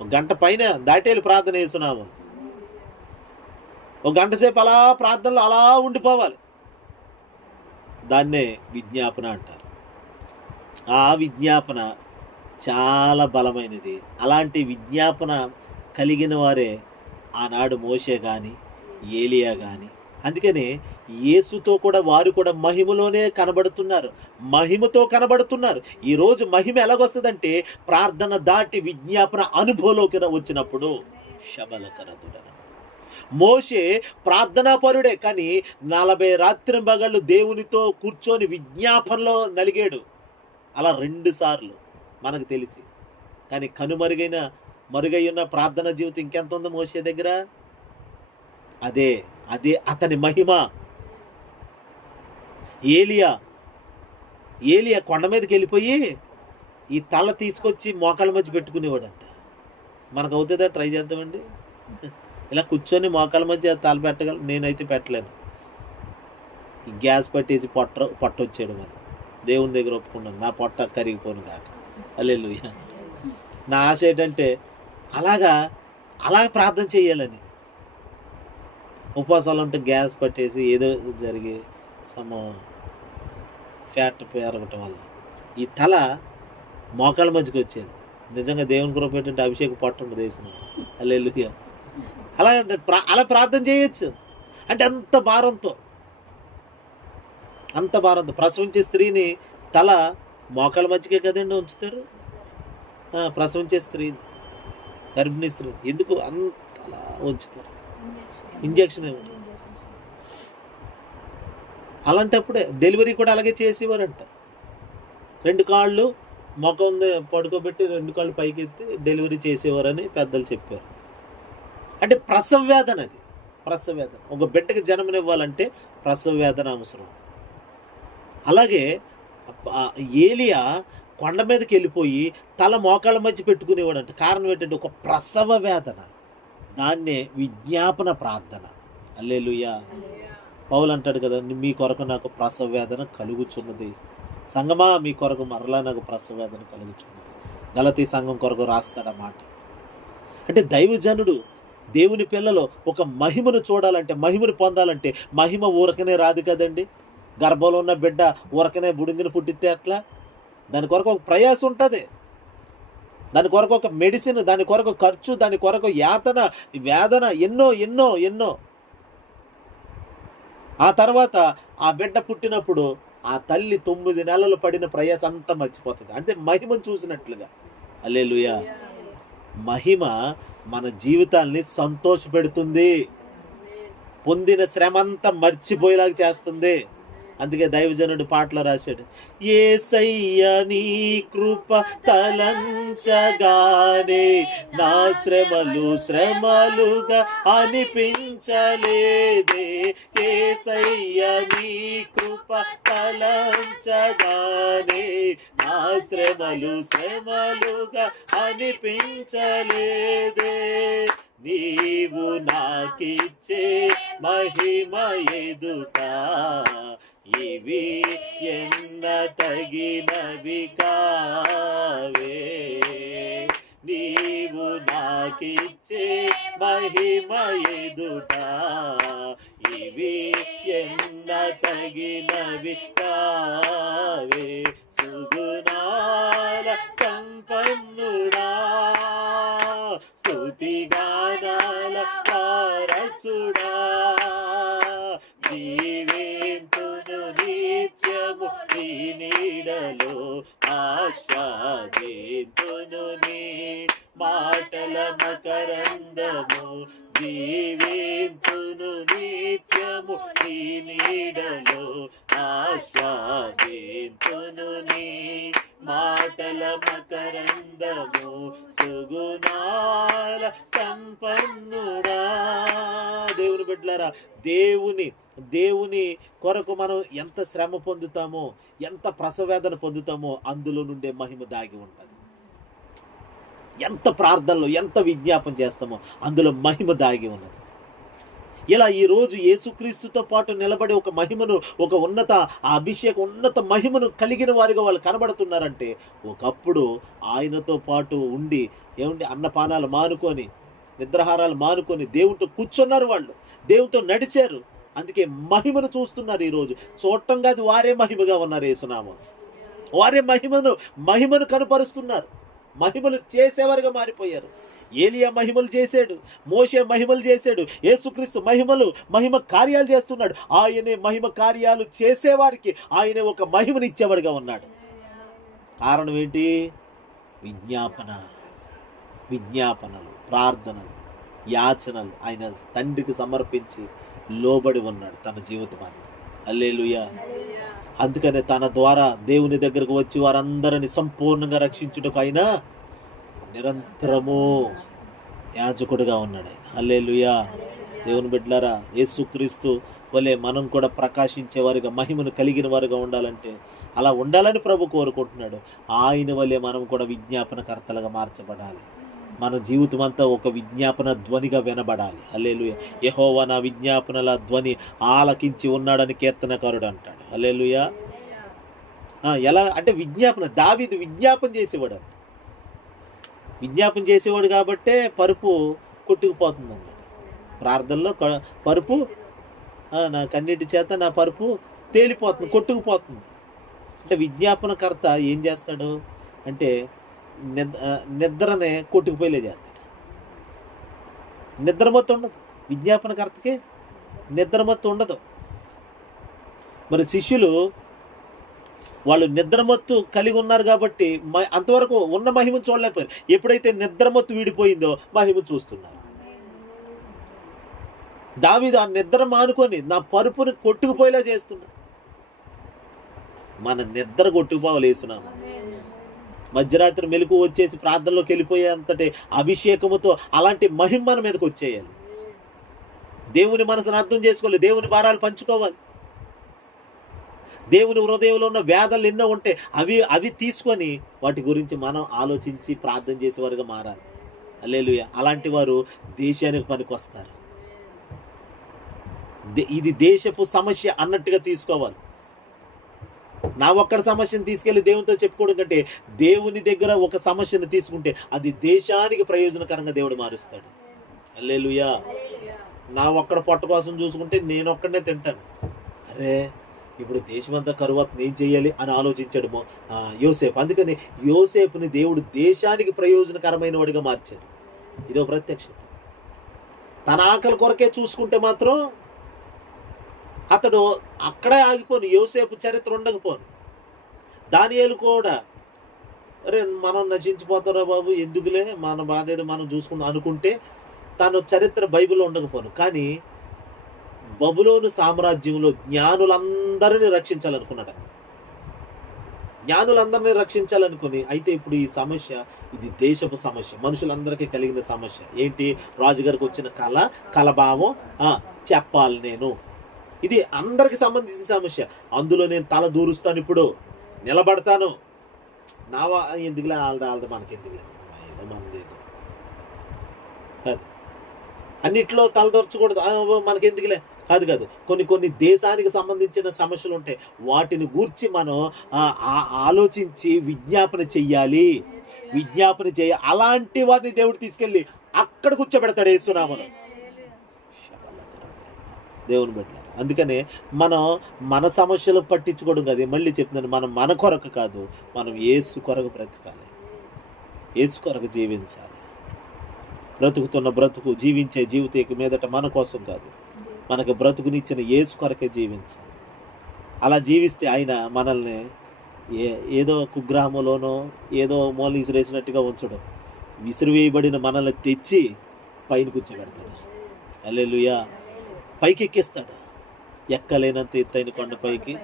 ఒక గంట పైన దాటేళ్ళు ప్రార్థన చేస్తున్నాము. ఒక గంట సేపు అలా ప్రార్థనలో అలా ఉండిపోవాలి. దాన్నే విజ్ఞాపన అంటారు. ఆ విజ్ఞాపన చాలా బలమైనది. అలాంటి విజ్ఞాపన కలిగిన వారే ఆనాడు మోషే కానీ ఏలియా కానీ. అందుకనే యేసుతో కూడా వారు కూడా మహిమలోనే మహిమతో కనబడుతున్నారు. ఈరోజు మహిమ ఎలాగొస్తుందంటే ప్రార్థన దాటి విజ్ఞాపన అనుభవంలోకి వచ్చినప్పుడు. శబలకరదుడన మోషే ప్రార్థనాపరుడే, కానీ 40 రాత్రింబగళ్ళు దేవునితో కూర్చొని విజ్ఞాపనలో నలిగాడు. అలా 2 సార్లు మనకు తెలిసి. కానీ మరుగై ఉన్న ప్రార్థన జీవితం ఇంకెంత ఉందో మోషే దగ్గర. అదే అతని మహిమ. ఏలియా కొండ మీదకి వెళ్ళిపోయి ఈ తల తీసుకొచ్చి మోకాళ్ళ మధ్య పెట్టుకునేవాడంట. మనకు అవుతుందా? ట్రై చేద్దామండి. ఇలా కూర్చొని మోకాళ్ళ మధ్య తల పెట్టగల, నేనైతే పెట్టలేను. ఈ గ్యాస్ పట్టేసి పొట్ట వచ్చాడు. మరి దేవుని దగ్గర ఒప్పుకున్నాను, నా పొట్ట కరిగిపోను కాక. హల్లెలూయా. నా ఆశ ఏంటంటే అలాగా ప్రార్థన చేయాలని. ఉపవాసాలు ఉంటే గ్యాస్ పట్టేసి ఏదో జరిగి ఫ్యాట్ పెరగటం వల్ల ఈ తల మోకాళ్ళ మధ్యకి వచ్చేది. నిజంగా దేవుని కృప ఏంటంటే అభిషేకం పొట్ట ఉండదు వేసిన. హల్లెలూయా. అలా ప్రార్థన చేయొచ్చు. అంటే అంత భారంతో ప్రసవించే స్త్రీని తల మోకాళ్ళ మధ్యకే కదండి ఉంచుతారు. ప్రసవించే స్త్రీని, గర్భిణీ స్త్రీని ఎందుకు అంతలా ఉంచుతారు? ఇంజక్షన్ ఏమిటి? అలాంటప్పుడే డెలివరీ కూడా అలాగే చేసేవారంట. 2 కాళ్ళు ముఖం పడుకోబెట్టి 2 కాళ్ళు పైకెత్తి డెలివరీ చేసేవారని పెద్దలు చెప్పారు. అంటే ప్రసవ వేదన. ఒక బిడ్డకి జన్మనివ్వాలంటే ప్రసవ వేదన అవసరం. అలాగే ఏలియా కొండ మీదకి వెళ్ళిపోయి తల మోకాళ్ళ మధ్య పెట్టుకునేవాడంట. కారణం ఏంటంటే ఒక ప్రసవ వేదన, దాన్నే విజ్ఞాపన ప్రార్థన. హల్లెలూయా. పౌలు అంటాడు కదా, మీ కొరకు నాకు ప్రసవ వేదన కలుగుచున్నది. సంగమా మీ కొరకు మరలా నాకు ప్రసవ వేదన కలుగుచున్నది. గలతీ సంఘం కొరకు రాస్తాడన్నమాట. అంటే దైవజనుడు, దేవుని పిల్లలు ఒక మహిమను చూడాలంటే, మహిమను పొందాలంటే, మహిమ ఊరకనే రాదు కదండి. గర్భంలో ఉన్న బిడ్డ ఊరకనే బుడింగిని పుట్టితే అట్లా, దాని కొరకు ఒక ప్రయాసం ఉంటుంది, దాని కొరకు ఒక మెడిసిన్, దాని కొరకు ఖర్చు, దాని కొరకు యాతన, వేదన, ఎన్నో ఎన్నో ఎన్నో. ఆ తర్వాత ఆ బిడ్డ పుట్టినప్పుడు ఆ తల్లి 9 నెలలు పడిన ప్రయాసం అంతా మర్చిపోతుంది. అంటే మహిమను చూసినట్లుగా. హల్లెలూయా. మహిమ మన జీవితాల్ని సంతోషపెడుతుంది, పొందిన శ్రమ అంతా మర్చిపోయేలాగా చేస్తుంది. అందుకే దైవజనుడు పాటలో రాశాడు, యేసయ్య నీ కృప తలంచగానే నా శ్రమలు శ్రమలుగా అనిపించలేదే. యేసయ్య నీ కృప తలంచగానే నా శ్రమలు శ్రమలుగా అనిపించలేదే. నీవు నాకిచ్చే మహిమ ఎదుట ఇవి ఎన్న తగినవి కావే. నీవు నాకిచ్చే మహిమ ఎదుట ఇవి ఎన్న తగినవి కావే. సుగుణాల సంపన్నుడా, స్తుతిగానాల వారసుడా, జీవేంతును నిత్యము నీ నీడలో ఆశాదేంతును నీ మాటల మకరందము. జీవేంతును నిత్యము నీ నీడలో ఆశాదేంతును నీ మాటల మకరందము. సుగుణాల సంపన్నుడా. దేవుని బిడ్డలారా, దేవుని కొరకు మనం ఎంత శ్రమ పొందుతామో, ఎంత ప్రసవేదన పొందుతామో అందులో నుండే మహిమ దాగి ఉంటుంది. ఎంత ప్రార్థనలో ఎంత విజ్ఞాపన చేస్తామో అందులో మహిమ దాగి ఉన్నది. ఇలా ఈరోజు యేసుక్రీస్తుతో పాటు నిలబడి ఒక మహిమను, ఒక ఉన్నత అభిషేక ఉన్నత మహిమను కలిగిన వారిగా వాళ్ళు కనబడుతున్నారంటే, ఒకప్పుడు ఆయనతో పాటు ఉండి అన్నపానాలు మానుకొని, నిద్రాహారాలు మానుకొని దేవునితో కూర్చున్నారు, వాళ్ళు దేవునితో నడిచారు. అందుకే మహిమను చూస్తున్నారు. ఈరోజు చూడటం కాదు, వారే మహిమగా ఉన్నారు. యేసునామం వారే మహిమను కనపరుస్తున్నారు. మహిమలు చేసేవారుగా మారిపోయారు. ఏలియా మహిమలు చేశాడు, మోషే మహిమలు చేశాడు, యేసుక్రీస్తు మహిమ కార్యాలు చేస్తున్నాడు. ఆయనే మహిమ కార్యాలు చేసేవారికి ఆయనే ఒక మహిమను ఇచ్చేవాడుగా ఉన్నాడు. కారణం ఏంటి? విజ్ఞాపనలు, ప్రార్థనలు, యాచనలు ఆయన తండ్రికి సమర్పించి లోబడి ఉన్నాడు తన జీవితాన్ని. హల్లెలూయా. అందుకనే తన ద్వారా దేవుని దగ్గరకు వచ్చి వారందరిని సంపూర్ణంగా రక్షించుటకు ఆయన నిరంతరము యాజకుడుగా ఉన్నాడు ఆయన. హల్లెలూయా. దేవుని బిడ్డలారా, యేసుక్రీస్తు వలె మనం కూడా ప్రకాశించే వారిగా, మహిమను కలిగిన వారుగా ఉండాలంటే అలా ఉండాలని ప్రభు కోరుకుంటున్నాడు. ఆయన వలె మనం కూడా విజ్ఞాపనకర్తలుగా మార్చబడాలి. మన జీవితం అంతా ఒక విజ్ఞాపన ధ్వనిగా వినబడాలి. హల్లెలూయా. యెహోవా నా విజ్ఞాపనల ధ్వని ఆలకించి ఉన్నాడని కీర్తనకారుడు అంటాడు. హల్లెలూయా. ఎలా అంటే దావీదు విజ్ఞాపన చేసేవాడు అంట. విజ్ఞాపన చేసేవాడు కాబట్టే పరుపు కొట్టుకుపోతుంది అన్నాడు. ప్రార్థనలో పరుపు నా కన్నీటి చేత నా పరుపు తేలిపోతుంది, కొట్టుకుపోతుంది. అంటే విజ్ఞాపనకర్త ఏం చేస్తాడు అంటే నిద్రనే కొట్టుకుపోయేలే చేస్తాడు. నిద్రమత్తు ఉండదు విజ్ఞాపనకర్తకి, నిద్రమత్తు ఉండదు. మరి శిష్యులు వాళ్ళు నిద్రమత్తు కలిగి ఉన్నారు కాబట్టి అంతవరకు ఉన్న మహిమను చూడలేకపోయారు. ఎప్పుడైతే నిద్రమత్తు వీడిపోయిందో మహిమ చూస్తున్నారు. దావీదు ఆ నిద్ర మానుకొని నా పరుపుని కొట్టుకుపోయేలా చేస్తున్నాడు. మన నిద్ర కొట్టుకుపోవాలి. యేసునామా. మధ్యరాత్రి మెలకు వచ్చేసి ప్రార్థనలోకి వెళ్ళిపోయేంతటి అభిషేకముతో అలాంటి మహిమ మన మీదకి వచ్చేయాలి. దేవుని మనసును అర్థం చేసుకోవాలి, దేవుని భారాలు పంచుకోవాలి. దేవుని హృదయంలో ఉన్న వేదనలు ఎన్నో ఉంటే అవి తీసుకొని వాటి గురించి మనం ఆలోచించి ప్రార్థన చేసేవారుగా మారాలి. హల్లెలూయా. అలాంటి వారు దేశానికి పనికొస్తారు. ఇది దేశపు సమస్య అన్నట్టుగా తీసుకోవాలి. నా ఒక్కడి సమస్యను తీసుకెళ్లి దేవునితో చెప్పుకోవడం కంటే దేవుని దగ్గర ఒక సమస్యను తీసుకుంటే అది దేశానికి ప్రయోజనకరంగా దేవుడు మారుస్తాడు. హల్లెలూయా. నా ఒక్కడ పొట్ట కోసం చూసుకుంటే నేను ఒక్కడనే తింటాను. అరే ఇప్పుడు దేశమంతా కరువు ఏం చేయాలి అని ఆలోచించాడు యోసేపు. అందుకని యోసేపుని దేవుడు దేశానికి ప్రయోజనకరమైన వాడిగా మార్చాడు. ఇదో ప్రత్యక్షత. తన ఆకలి కొరకే చూసుకుంటే మాత్రం అతడు అక్కడే ఆగిపోను, యోసేపు చరిత్ర ఉండకపోను. దానియేలు కూడా అరే మనం నశించిపోతారా బాబు, ఎందుకులే మన బాధ ఏదో మనం చూసుకుందాం అనుకుంటే తను చరిత్ర బైబిల్లో ఉండకపోను. కానీ బబులోను సామ్రాజ్యంలో జ్ఞానులందరినీ రక్షించాలనుకున్నాడు. జ్ఞానులందరినీ రక్షించాలనుకుని అయితే ఇప్పుడు ఈ సమస్య ఇది దేశపు సమస్య, మనుషులందరికీ కలిగిన సమస్య. ఏంటి? రాజుగారికి వచ్చిన కలభావం చెప్పాలి నేను. ఇది అందరికి సంబంధించిన సమస్య. అందులో నేను తల దూరుస్తాను, ఇప్పుడు నిలబడతాను. ఎందుకులే ఆల్దా మనకెందుకులే, ఏదో మనదేదో కాదు. అన్నిట్లో తలదొరచకూడదు, మనకెందుకులే కాదు. కొన్ని దేశానికి సంబంధించిన సమస్యలు ఉంటాయి. వాటిని గూర్చి మనం ఆలోచించి విజ్ఞాపన చెయ్యాలి. అలాంటి వారిని దేవుడు తీసుకెళ్ళి అక్కడ కూర్చోబెడతాడు యేసునామములో. దేవుని బిడ్డలారా, అందుకనే మనం మన సమస్యలు పట్టించుకోవడం కాదు. మళ్ళీ చెప్తున్నాను, మనం మన కొరకు కాదు, మనం యేసు కొరకు బ్రతకాలి, యేసు కొరకు జీవించాలి. బ్రతుకుతున్న బ్రతుకు, జీవించే జీవితం మీదట మన కోసం కాదు, మనకు బ్రతుకునిచ్చిన యేసు కొరకే జీవించాలి. అలా జీవిస్తే ఆయన మనల్ని ఏదో కుగ్రామంలోనో ఏదో మూల విసిరేసినట్టుగా ఉంచడం, విసిరివేయబడిన మనల్ని తెచ్చి పైన కూర్చోబెడతాడు. హల్లెలూయా. పైకి ఎక్కిస్తాడు. ఎక్కలేనంత ఎత్తైన కొండపైకి,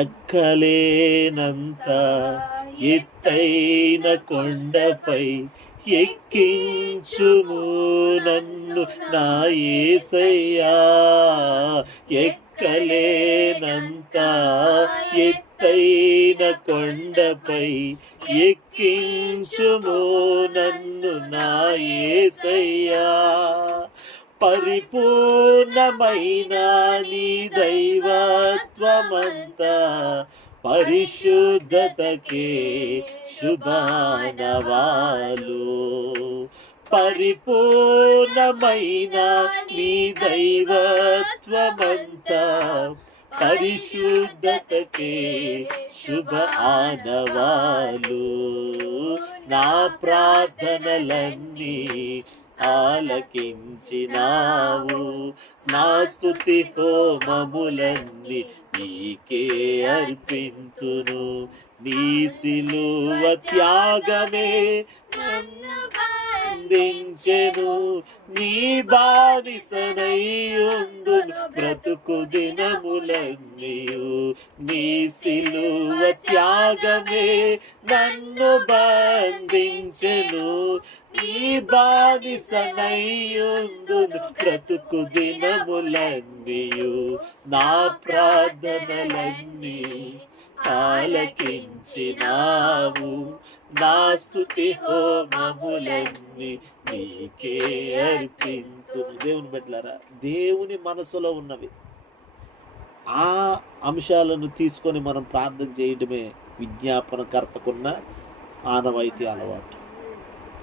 ఎక్కలేనంత ఎత్తైన కొండపై ఎక్కించుము నన్ను నా యేసయ్యా. ఎక్కలేనంత ఎత్తైన కొండపై ఎక్కించుము నన్ను నా యేసయ్యా. పరిపూర్ణమైన నీ దైవత్వమంతా పరిశుద్ధతకే శుభానవాలు. పరిపూర్ణమైన నీ దైవత్వమంతా పరిశుద్ధతకే శుభ ఆనవాలు. నా ప్రార్థనలన్నీ ఆలకించినావు, నా స్తుతి హోమములన్నీ నీకే అర్పింతును. నీ సిలువ త్యాగమే నన్ను బంధించెను, నీ బానిసనయ్యుందును బ్రతుకు దినములన్నీయు. నీ సిలువ త్యాగమే నన్ను బంధించెను, నీ బానిసనయ్యుందును బ్రతుకు దినములన్నీయు. నా ప్రార్థనలన్నీ ఆలకించినావు, నా స్తుతి హోమములన్నీ నీకే అర్పింతును. దేవుని బిడ్డలారా, దేవుని మనసులో ఉన్నవి ఆ అంశాలను తీసుకొని మనం ప్రార్థన చేయడమే విజ్ఞాపన కర్తకున్న ఆనవాయితీ అలవాటు.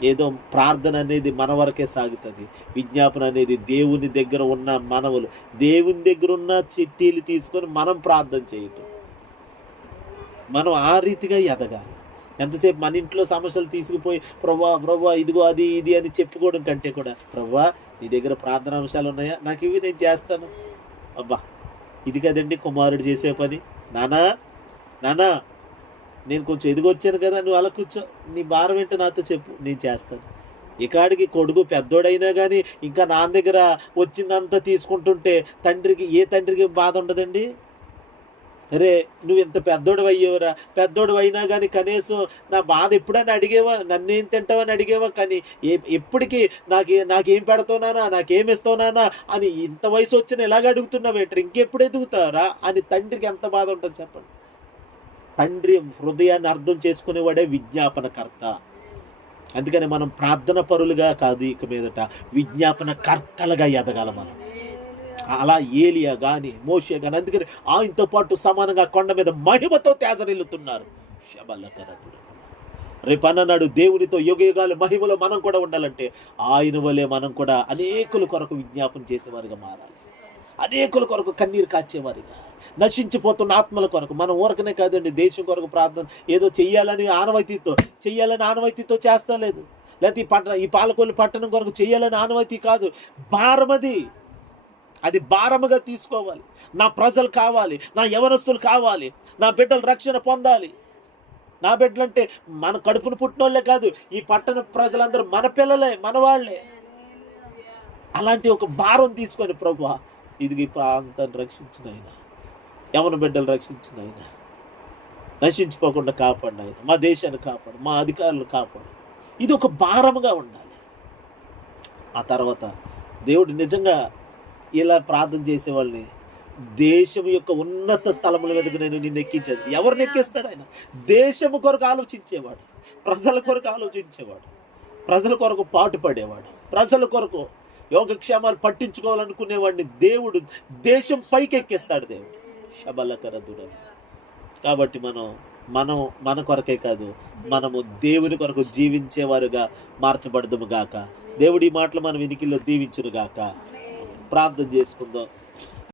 ఏదో ప్రార్థన అనేది మన వరకే సాగుతుంది, విజ్ఞాపన అనేది దేవుని దగ్గర ఉన్న మనవులు, దేవుని దగ్గర ఉన్న చిట్టీలు తీసుకొని మనం ప్రార్థన చేయటం. మనం ఆ రీతిగా ఎదగాలి. ఎంతసేపు మన ఇంట్లో సమస్యలు తీసుకుపోయి ప్రభా ఇదిగో అది ఇది అని చెప్పుకోవడం కంటే కూడా, ప్రభా నీ దగ్గర ప్రార్థన అంశాలు ఉన్నాయా, నాకు ఇవి నేను చేస్తాను. అబ్బా ఇది కదండి కుమారుడు చేసే పని. నానా నేను కొంచెం ఎదిగొచ్చాను కదా, నువ్వు అలా కూర్చో, నీ భారం ఏంటో నాతో చెప్పు, నేను చేస్తాను. ఇకాడికి కొడుకు పెద్దోడైనా కానీ ఇంకా నాన్న దగ్గర వచ్చిందంతా తీసుకుంటుంటే ఏ తండ్రికి బాధ ఉండదండి? అరే నువ్వు ఇంత పెద్దోడు అయ్యేవరా, పెద్దోడు అయినా కానీ కనీసం నా బాధ ఎప్పుడని అడిగేవా, నన్నేం తింటావని అడిగేవా, కానీ ఎప్పటికీ నాకేం పెడుతున్నానా, నాకేం ఇస్తున్నానా అని ఇంత వయసు వచ్చిన ఎలాగ అడుగుతున్నావేంటారు, ఇంకెప్పుడు ఎదుగుతారా అని తండ్రికి ఎంత బాధ ఉంటుంది చెప్పండి. తండ్రి హృదయాన్ని అర్థం చేసుకునేవాడే విజ్ఞాపనకర్త. అందుకని మనం ప్రార్థన పరులుగా కాదు, ఇక మీదట విజ్ఞాపన కర్తలుగా ఎదగాల మనం. అలా ఏలియా కానీ మోషే కానీ, అందుకని ఆయనతో పాటు సమానంగా కొండ మీద మహిమతో తేజరిల్లుతున్నారు. రేపన్నాడు దేవునితో యుగయుగాలు మహిమలో మనం కూడా ఉండాలంటే ఆయన వలె మనం కూడా అనేకుల కొరకు విజ్ఞాపన చేసేవారిగా మారాలి, అనేకుల కొరకు కన్నీరు కాచేవారిగా, నశించిపోతున్న ఆత్మల కొరకు. మనం ఊరకనే కాదండి, దేశం కొరకు ప్రార్థన ఏదో చెయ్యాలని ఆనవాయితీతో చేస్తా లేదు, లేకపోతే ఈ పాలకొల్లు పట్టణం కొరకు చెయ్యాలని ఆనవాయితీ కాదు. అది భారముగా తీసుకోవాలి. నా ప్రజలు కావాలి, నా యవనస్తులు కావాలి, నా బిడ్డలు రక్షణ పొందాలి. నా బిడ్డలంటే మన కడుపును పుట్టినోళ్లే కాదు, ఈ పట్టణ ప్రజలందరూ మన పిల్లలే, మన వాళ్ళే. అలాంటి ఒక భారం తీసుకొని ప్రభువా ఇది ఈ ప్రాంతాన్ని రక్షించిన ఆయన, యవన బిడ్డలు రక్షించిన ఆయన, నశించిపోకుండా కాపాడు ఆయన, మా దేశాన్ని కాపాడు, మా అధికారులు కాపాడు. ఇది ఒక భారముగా ఉండాలి. ఆ తర్వాత దేవుడు నిజంగా ఇలా ప్రార్థన చేసేవాళ్ళని దేశం యొక్క ఉన్నత స్థలముల మీదకి నేను నిన్ను ఎక్కించేది. ఎవరిని ఎక్కిస్తాడు ఆయన? దేశము కొరకు ఆలోచించేవాడు, ప్రజల కొరకు ఆలోచించేవాడు, ప్రజల కొరకు పాటుపడేవాడు, ప్రజల కొరకు యోగక్షేమాలు పట్టించుకోవాలనుకునేవాడిని దేవుడు దేశం పైకి ఎక్కిస్తాడు దేవుడు. శబలకరదుడని. కాబట్టి మనం మన కొరకే కాదు, మనము దేవుని కొరకు జీవించేవారుగా మార్చబడదుము గాక. దేవుడి మాటలు మన వినికిల్లో దీవించును గాక. ప్రార్థన చేసుకుందాం.